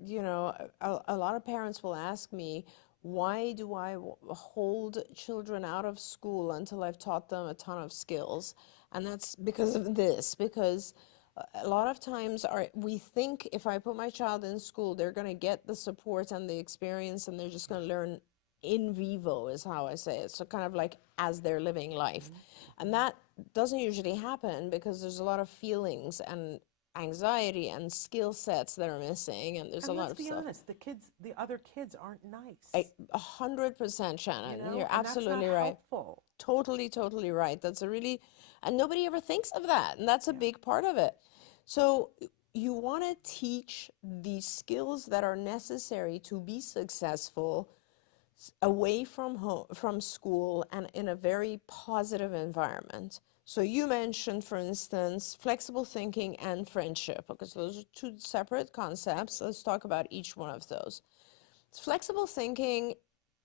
a lot of parents will ask me, why do I hold children out of school until I've taught them a ton of skills? And that's because of this, because a lot of times we think if I put my child in school, they're going to get the support and the experience, and they're just going to learn in vivo, is how I say it. So kind of like as they're living life. And that doesn't usually happen, because there's a lot of feelings and anxiety and skill sets that are missing, and there's a lot of stuff. Let's be honest, the other kids aren't nice. 100%, Shannon. You're and absolutely that's not right. helpful. Totally right. That's a really And nobody ever thinks of that. And that's a big part of it. So you want to teach the skills that are necessary to be successful away from home, from school, and in a very positive environment. So you mentioned, for instance, flexible thinking and friendship, because those are two separate concepts. Let's talk about each one of those. Flexible thinking,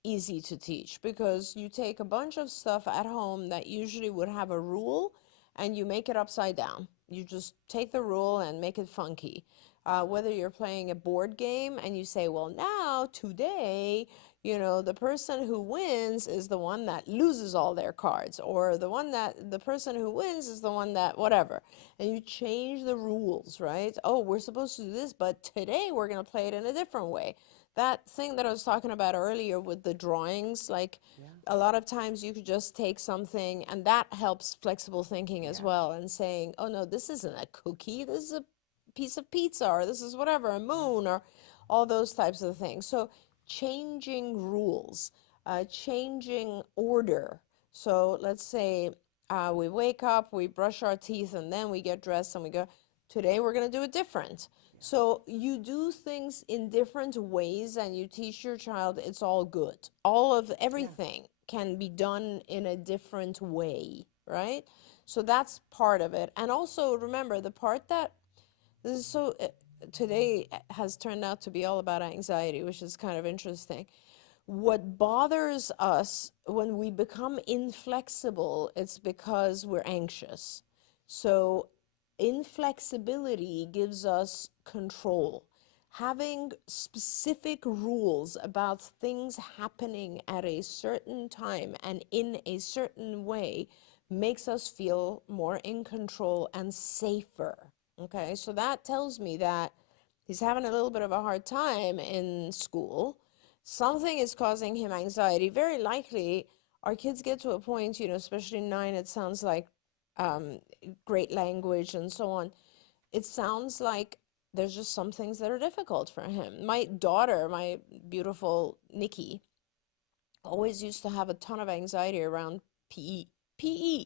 easy to teach, because you take a bunch of stuff at home that usually would have a rule and you make it upside down. You just take the rule and make it funky. Whether you're playing a board game and you say, well, now, today, you know, the person who wins is the one that loses all their cards, or the person who wins is the one that whatever. And you change the rules, right? Oh, we're supposed to do this, but today we're going to play it in a different way. That thing that I was talking about earlier with the drawings, like a lot of times you could just take something, and that helps flexible thinking as well, and saying, oh no, this isn't a cookie, this is a piece of pizza, or this is whatever, a moon, or all those types of things. So changing rules, changing order. So let's say we wake up, we brush our teeth, and then we get dressed and we go, today we're going to do it different. So you do things in different ways and you teach your child it's all good. All of everything can be done in a different way, right? So that's part of it. And also remember the part that this is so today has turned out to be all about anxiety, which is kind of interesting. What bothers us when we become inflexible, it's because we're anxious. So inflexibility gives us control. Having specific rules about things happening at a certain time and in a certain way makes us feel more in control and safer. Okay, so that tells me that he's having a little bit of a hard time in school. Something is causing him anxiety. Very likely, our kids get to a point, you know, especially 9, it sounds like great language and so on. It sounds like there's just some things that are difficult for him. My daughter, my beautiful Nikki, always used to have a ton of anxiety around PE,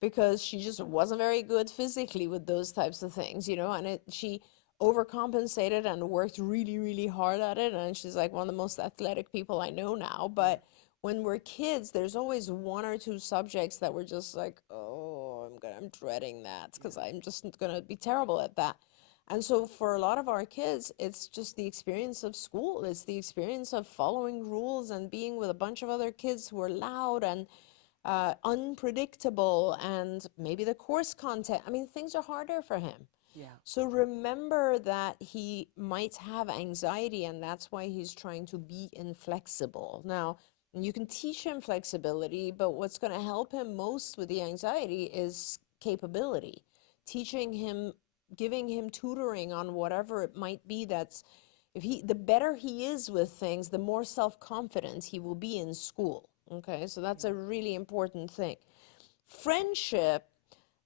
because she just wasn't very good physically with those types of things, you know, and she overcompensated and worked really, really hard at it, and she's like one of the most athletic people I know now. But when we're kids, there's always 1 or 2 subjects that we're just like, oh, I'm dreading that because I'm just going to be terrible at that. And so for a lot of our kids, it's just the experience of school. It's the experience of following rules and being with a bunch of other kids who are loud and unpredictable, and maybe the course content. I mean, things are harder for him. Yeah. So remember that he might have anxiety, and that's why he's trying to be inflexible. Now, you can teach him flexibility, but what's going to help him most with the anxiety is capability. Teaching him, giving him tutoring on whatever it might be. That's the better he is with things, the more self-confident he will be in school. Okay, so that's a really important thing. Friendship,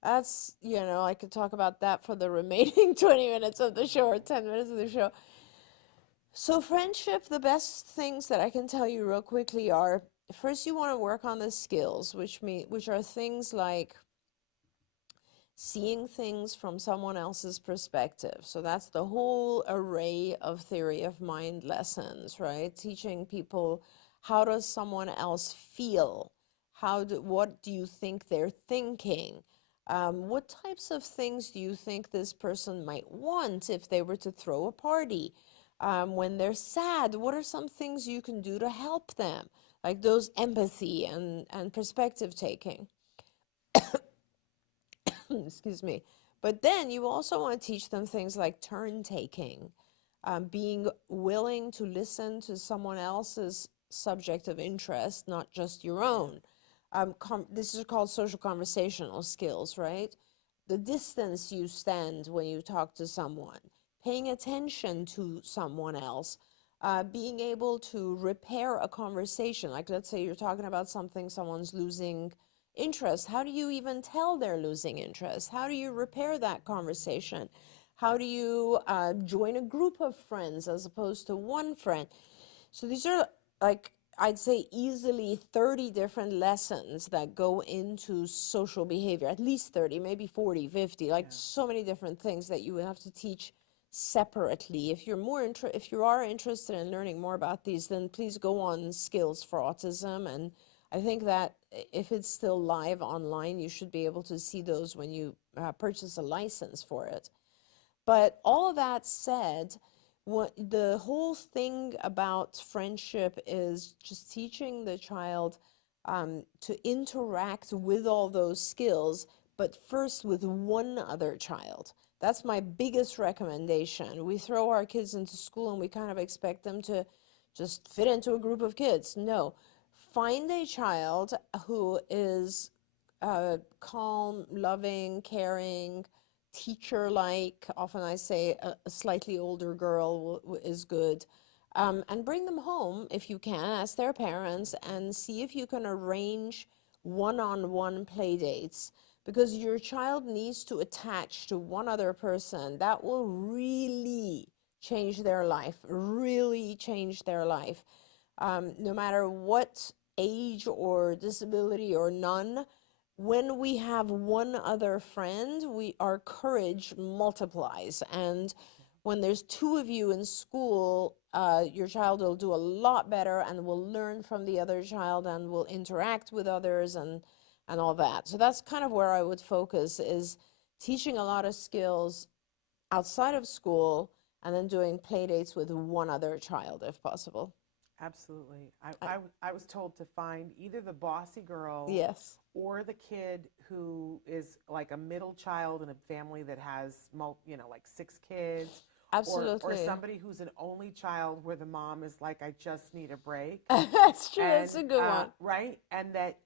that's, you know, I could talk about that for the remaining 20 minutes of the show or 10 minutes of the show. So friendship, the best things that I can tell you real quickly are, first you want to work on the skills, which are things like seeing things from someone else's perspective. So that's the whole array of theory of mind lessons, right? Teaching people, how does someone else feel? What do you think they're thinking? What types of things do you think this person might want if they were to throw a party? When they're sad, what are some things you can do to help them? Like those empathy and perspective taking. Excuse me. But then you also want to teach them things like turn taking, being willing to listen to someone else's subject of interest, not just your own. This is called social conversational skills, right? The distance you stand when you talk to someone, paying attention to someone else, being able to repair a conversation. Like, let's say you're talking about something, someone's losing interest. How do you even tell they're losing interest? How do you repair that conversation? How do you join a group of friends as opposed to one friend? So these are like I'd say easily 30 different lessons that go into social behavior, at least 30, maybe 40, 50, like so many different things that you would have to teach separately. If you're if you are interested in learning more about these, then please go on Skills for Autism. And I think that if it's still live online, you should be able to see those when you purchase a license for it. But all of that said, the whole thing about friendship is just teaching the child to interact with all those skills, but first with one other child. That's my biggest recommendation. We throw our kids into school and we kind of expect them to just fit into a group of kids. No, find a child who is calm, loving, caring, teacher-like. Often I say a slightly older girl is good. And bring them home if you can, ask their parents, and see if you can arrange one-on-one play dates, because your child needs to attach to one other person. That will really change their life, really change their life. No matter what age or disability or none, when we have one other friend, our courage multiplies. And when there's two of you in school, your child will do a lot better and will learn from the other child and will interact with others and all that. So that's kind of where I would focus, is teaching a lot of skills outside of school and then doing play dates with one other child if possible. Absolutely. I was told to find either the bossy girl Yes. or the kid who is like a middle child in a family that has, like 6 kids. Absolutely. Or somebody who's an only child where the mom is like, I just need a break. That's true. That's a good one. Right? And that,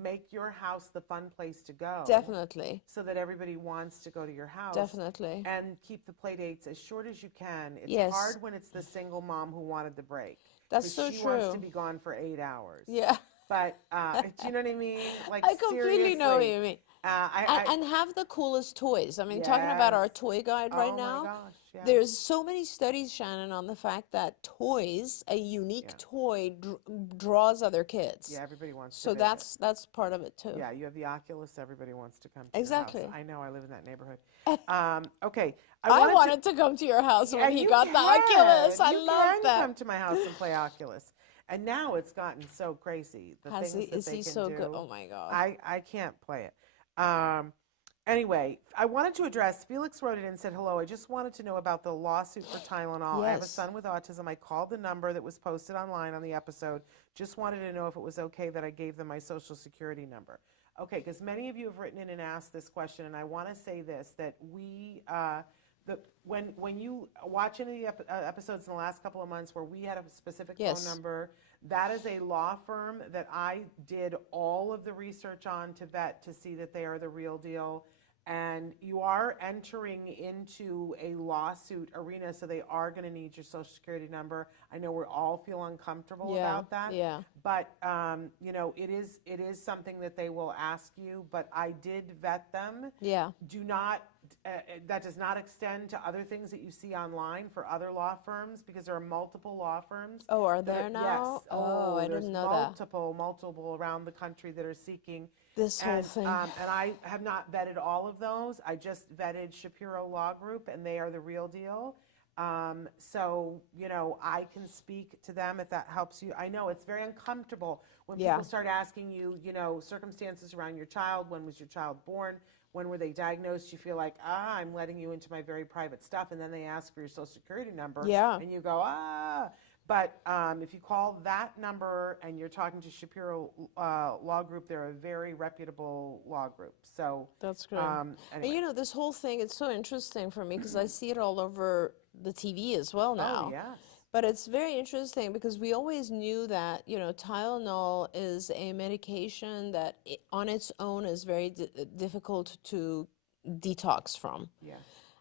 make your house the fun place to go. Definitely. So that everybody wants to go to your house. Definitely. And keep the play dates as short as you can. It's Yes. hard when it's the single mom who wanted the break. That's so she true. wants to be gone for 8 hours. Yeah. But do you know what I mean? Like, I completely know what you mean. I And have the coolest toys. I mean, talking about our toy guide right now, Oh my gosh, yeah. there's so many studies, Shannon, on the fact that toys, a unique toy, draws other kids. Yeah, everybody wants to So visit. that's part of it too. Yeah, you have the Oculus. Everybody wants to come to Exactly. your house. I know. I live in that neighborhood. Okay. I wanted to come to your house when he got the Oculus. I love You that. can come to my house and play Oculus. And now it's gotten so crazy. The things that Is they he can so do. good? Oh my God. I can't play it. Anyway, I wanted to address, Felix wrote it in and said, hello, I just wanted to know about the lawsuit for Tylenol. I have a Yes. son with autism. I called the number that was posted online on the episode. Just wanted to know if it was okay that I gave them my social security number. Okay, because many of you have written in and asked this question, and I want to say this, that when you watch any of the episodes in the last couple of months where we had a specific Yes. phone number, that is a law firm that I did all of the research on to vet to see that they are the real deal. And you are entering into a lawsuit arena, so they are going to need your social security number. I know we all feel uncomfortable about that. Yeah. But it is something that they will ask you. But I did vet them. Yeah. Do not. That does not extend to other things that you see online for other law firms, because there are multiple law firms. Oh, are there now? Yes. Oh, I didn't know that. Multiple around the country that are seeking This whole thing. and I have not vetted all of those. I just vetted Shapiro Law Group, and they are the real deal. So, I can speak to them if that helps you. I know it's very uncomfortable when Yeah. people start asking you, circumstances around your child. When was your child born? When were they diagnosed? You feel like, I'm letting you into my very private stuff. And then they ask for your social security number. Yeah. And you go, But if you call that number and you're talking to Shapiro Law Group, they're a very reputable law group. So That's great. Anyway. And this whole thing, it's so interesting for me because I see it all over the TV as well now. Oh, yes. But it's very interesting because we always knew that, Tylenol is a medication that on its own is very difficult to detox from. Yeah.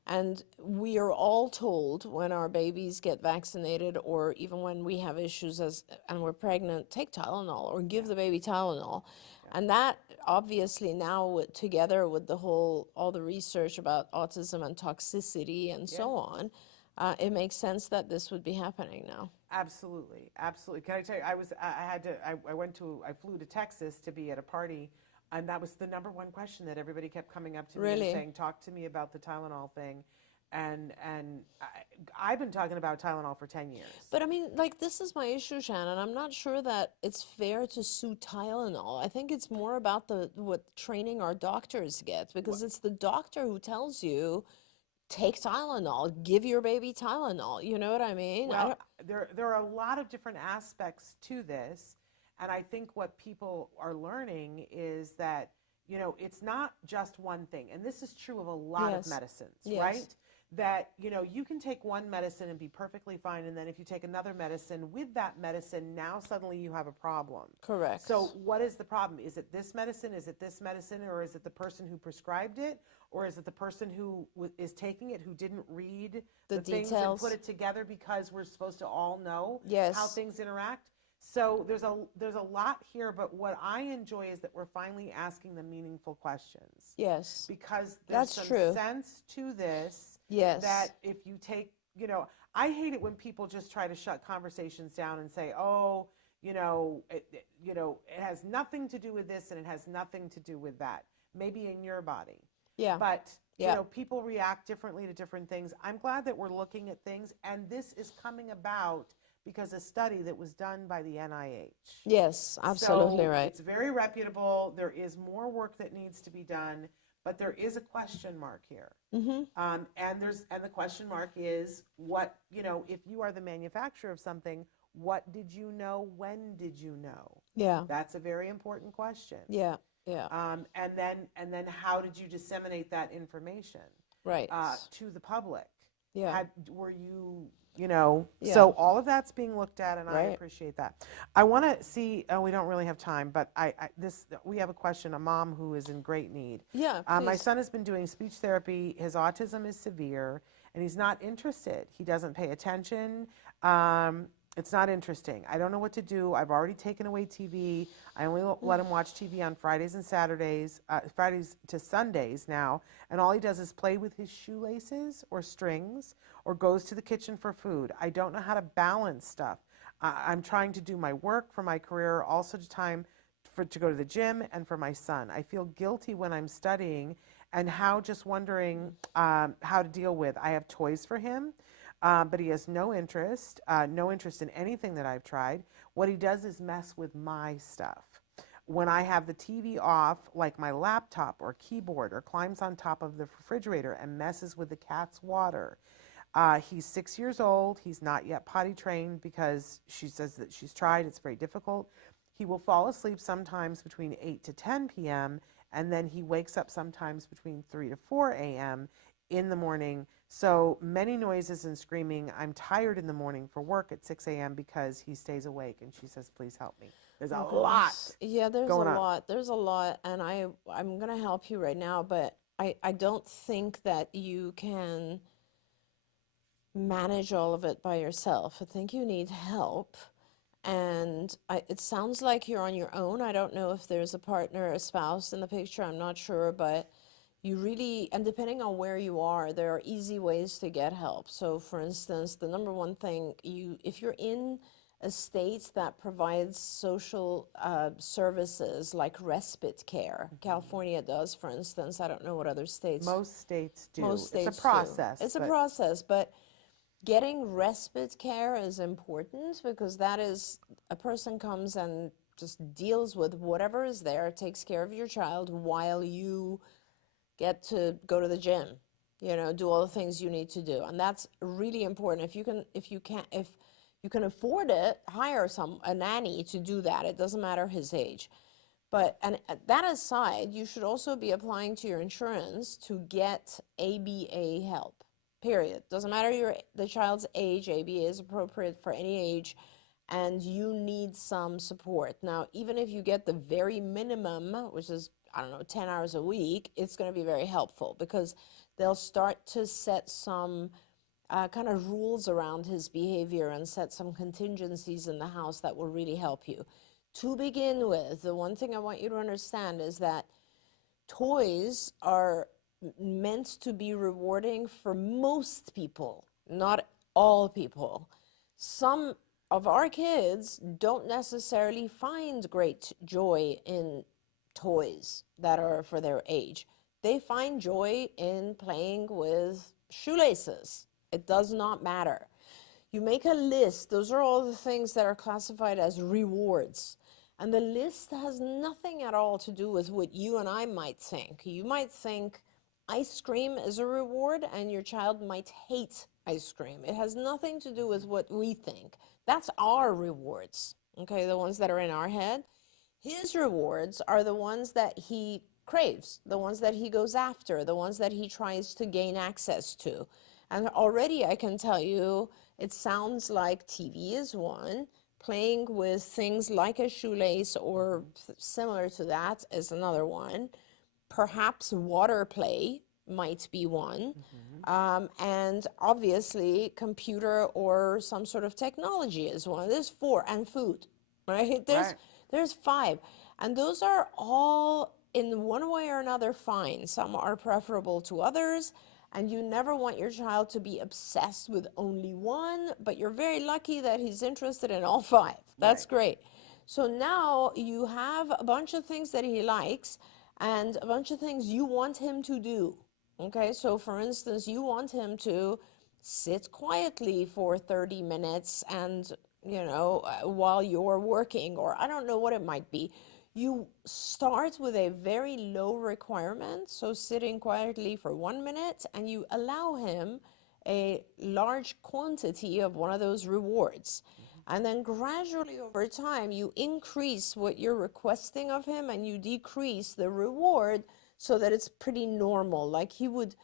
And we are all told when our babies get vaccinated, or even when we have issues and we're pregnant, take Tylenol or give the baby Tylenol. And that obviously now together with all the research about autism and toxicity and so on, it makes sense that this would be happening now. Absolutely, absolutely. Can I tell you, I flew to Texas to be at a party, and that was the number one question that everybody kept coming up to me and Really? saying, talk to me about the Tylenol thing. And I've been talking about Tylenol for 10 years. But I mean, like, this is my issue, Shannon. I'm not sure that it's fair to sue Tylenol. I think it's more about what training our doctors get, because it's the doctor who tells you, take Tylenol, give your baby Tylenol. You know what I mean? Well, there are a lot of different aspects to this, and I think what people are learning is that, you know, it's not just one thing, and this is true of a lot of medicines, right? That, you know, you can take one medicine and be perfectly fine, and then if you take another medicine, with that medicine, now suddenly you have a problem. Correct. So what is the problem? Is it this medicine? Is it this medicine? Or is it the person who prescribed it? Or is it the person who is taking it who didn't read the things and put it together, because we're supposed to all know how things interact? So there's a lot here, but what I enjoy is that we're finally asking the meaningful questions. Yes. Because there's some sense to this. Yes. That if you take, you know, I hate it when people just try to shut conversations down and say, oh, it has nothing to do with this and it has nothing to do with that. Maybe in your body. Yeah. But, you know, people react differently to different things. I'm glad that we're looking at things, and this is coming about because a study that was done by the NIH. Yes, absolutely so right. It's very reputable. There is more work that needs to be done, but there is a question mark here. Mm-hmm. And the question mark is, what, you know, if you are the manufacturer of something, what did you know? When did you know? Yeah. That's a very important question. Yeah. Yeah. And then how did you disseminate that information? Right. To the public? Yeah. Were you, you know, so all of that's being looked at, and I appreciate that. I want to see, we don't really have time, but we have a question, a mom who is in great need. Yeah, my son has been doing speech therapy. His autism is severe, and he's not interested. He doesn't pay attention. It's not interesting. I don't know what to do. I've already taken away TV. I only let him watch TV on Fridays and Saturdays, Fridays to Sundays now, and all he does is play with his shoelaces or strings or goes to the kitchen for food. I don't know how to balance stuff. I'm trying to do my work for my career, also time to go to the gym, and for my son. I feel guilty when I'm studying, and just wondering how to deal with. I have toys for him. But he has no interest in anything that I've tried. What he does is mess with my stuff. When I have the TV off, like my laptop or keyboard, or climbs on top of the refrigerator and messes with the cat's water. He's 6 years old. He's not yet potty trained because she says that she's tried. It's very difficult. He will fall asleep sometimes between 8 to 10 p.m., and then he wakes up sometimes between 3 to 4 a.m. in the morning. So many noises and screaming. I'm tired in the morning for work at 6 a.m. because he stays awake, and she says, please help me. There's a lot. Yeah, there's going a on. lot. There's a lot, and I'm going to help you right now, but I don't think that you can manage all of it by yourself. I think you need help, and it sounds like you're on your own. I don't know if there's a partner, a spouse in the picture. I'm not sure, but you really, and depending on where you are, there are easy ways to get help. So for instance, the number one thing, if you're in a state that provides social services like respite care, California does, for instance. I don't know what other states. Most states do. Most states it's a process. do. It's a process, but getting respite care is important, because that is, a person comes and just deals with whatever is there, takes care of your child while you get to go to the gym, do all the things you need to do. And that's really important. If you can afford it, hire a nanny to do that. It doesn't matter his age. But, and that aside, you should also be applying to your insurance to get ABA help, period. Doesn't matter the child's age, ABA is appropriate for any age, and you need some support. Now, even if you get the very minimum, which is, 10 hours a week, it's going to be very helpful, because they'll start to set some kind of rules around his behavior and set some contingencies in the house that will really help you. To begin with, the one thing I want you to understand is that toys are meant to be rewarding for most people. not all people. Some of our kids don't necessarily find great joy in toys that are for their age. They find joy in playing with shoelaces. It does not matter. You make a list. Those are all the things that are classified as rewards. And the list has nothing at all to do with what you and I might think. You might think ice cream is a reward, and your child might hate ice cream. It has nothing to do with what we think. That's our rewards, okay, the ones that are in our head. His rewards are the ones that he craves, the ones that he goes after, the ones that he tries to gain access to. And already I can tell you, it sounds like TV is one, playing with things like a shoelace or similar to that is another one. Perhaps water play might be one. And obviously computer or some sort of technology is one. There's 4, and food, right? There's 5. And those are all in one way or another fine. Some are preferable to others. And you never want your child to be obsessed with only one, but you're very lucky that he's interested in all 5. That's great. So now you have a bunch of things that he likes and a bunch of things you want him to do. Okay, so for instance, you want him to sit quietly for 30 minutes and, you know, while you're working, or I don't know what it might be. You start with a very low requirement, so sitting quietly for 1 minute, and you allow him a large quantity of one of those rewards. And then gradually over time, you increase what you're requesting of him and you decrease the reward so that it's pretty normal. Like it would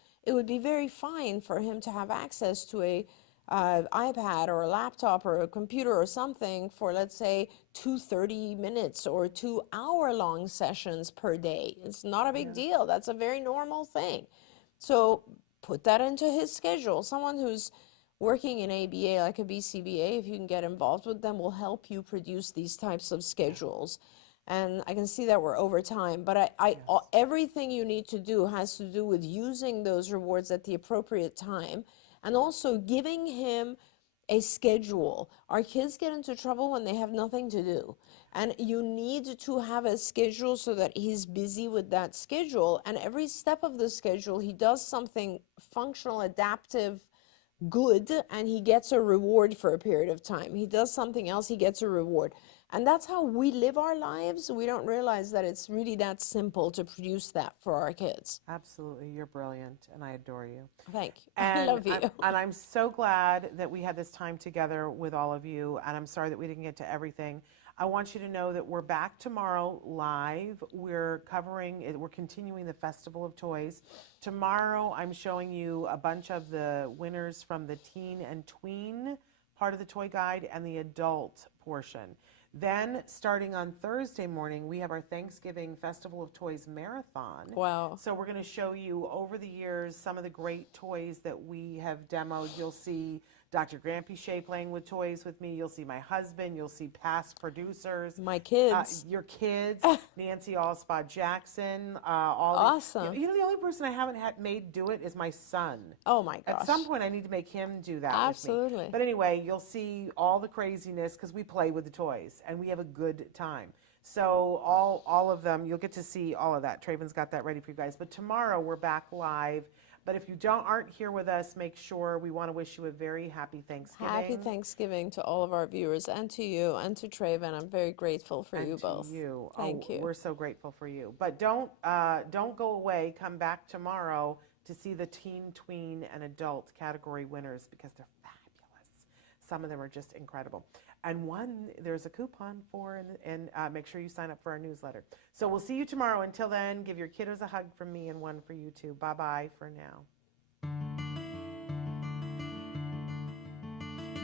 be very fine for him to have access to a iPad or a laptop or a computer or something for, let's say, 2 30 minutes or 2 hour-long sessions per day. It's not a big deal. That's a very normal thing. So put that into his schedule. Someone who's working in ABA, like a BCBA, if you can get involved with them, will help you produce these types of schedules. And I can see that we're over time, but everything you need to do has to do with using those rewards at the appropriate time and also giving him a schedule. Our kids get into trouble when they have nothing to do. And you need to have a schedule so that he's busy with that schedule. And every step of the schedule, he does something functional, adaptive, good, and he gets a reward for a period of time. He does something else, he gets a reward. And that's how we live our lives. We don't realize that it's really that simple to produce that for our kids. Absolutely. You're brilliant, and I adore you. Thank you. And I love you. I'm so glad that we had this time together with all of you, and I'm sorry that we didn't get to everything. I want you to know that we're back tomorrow live. We're continuing the Festival of Toys. Tomorrow, I'm showing you a bunch of the winners from the teen and tween part of the toy guide and the adult portion. Then, starting on Thursday morning, we have our Thanksgiving Festival of Toys Marathon. Wow. So we're going to show you, over the years, some of the great toys that we have demoed. You'll see Dr. Granpeesheh playing with toys with me. You'll see my husband. You'll see past producers. My kids. Your kids. Nancy Allspot Jackson. Awesome. You know, the only person I haven't had made do it is my son. Oh, my gosh. At some point, I need to make him do that Absolutely. with me. But anyway, you'll see all the craziness because we play with the toys and we have a good time. So all of them, you'll get to see all of that. Traven's got that ready for you guys. But tomorrow, we're back live. But if you aren't here with us, make sure, we want to wish you a very happy Thanksgiving. Happy Thanksgiving to all of our viewers and to you and to Traven. I'm very grateful for you both. And to you. Thank you. We're so grateful for you. But don't go away. Come back tomorrow to see the teen, tween, and adult category winners because they're fabulous. Some of them are just incredible. And there's a coupon for, and make sure you sign up for our newsletter. So we'll see you tomorrow. Until then, give your kiddos a hug from me and one for you too. Bye-bye for now.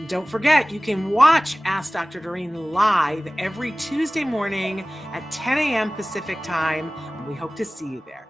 Don't forget, you can watch Ask Dr. Doreen live every Tuesday morning at 10 a.m. Pacific time. We hope to see you there.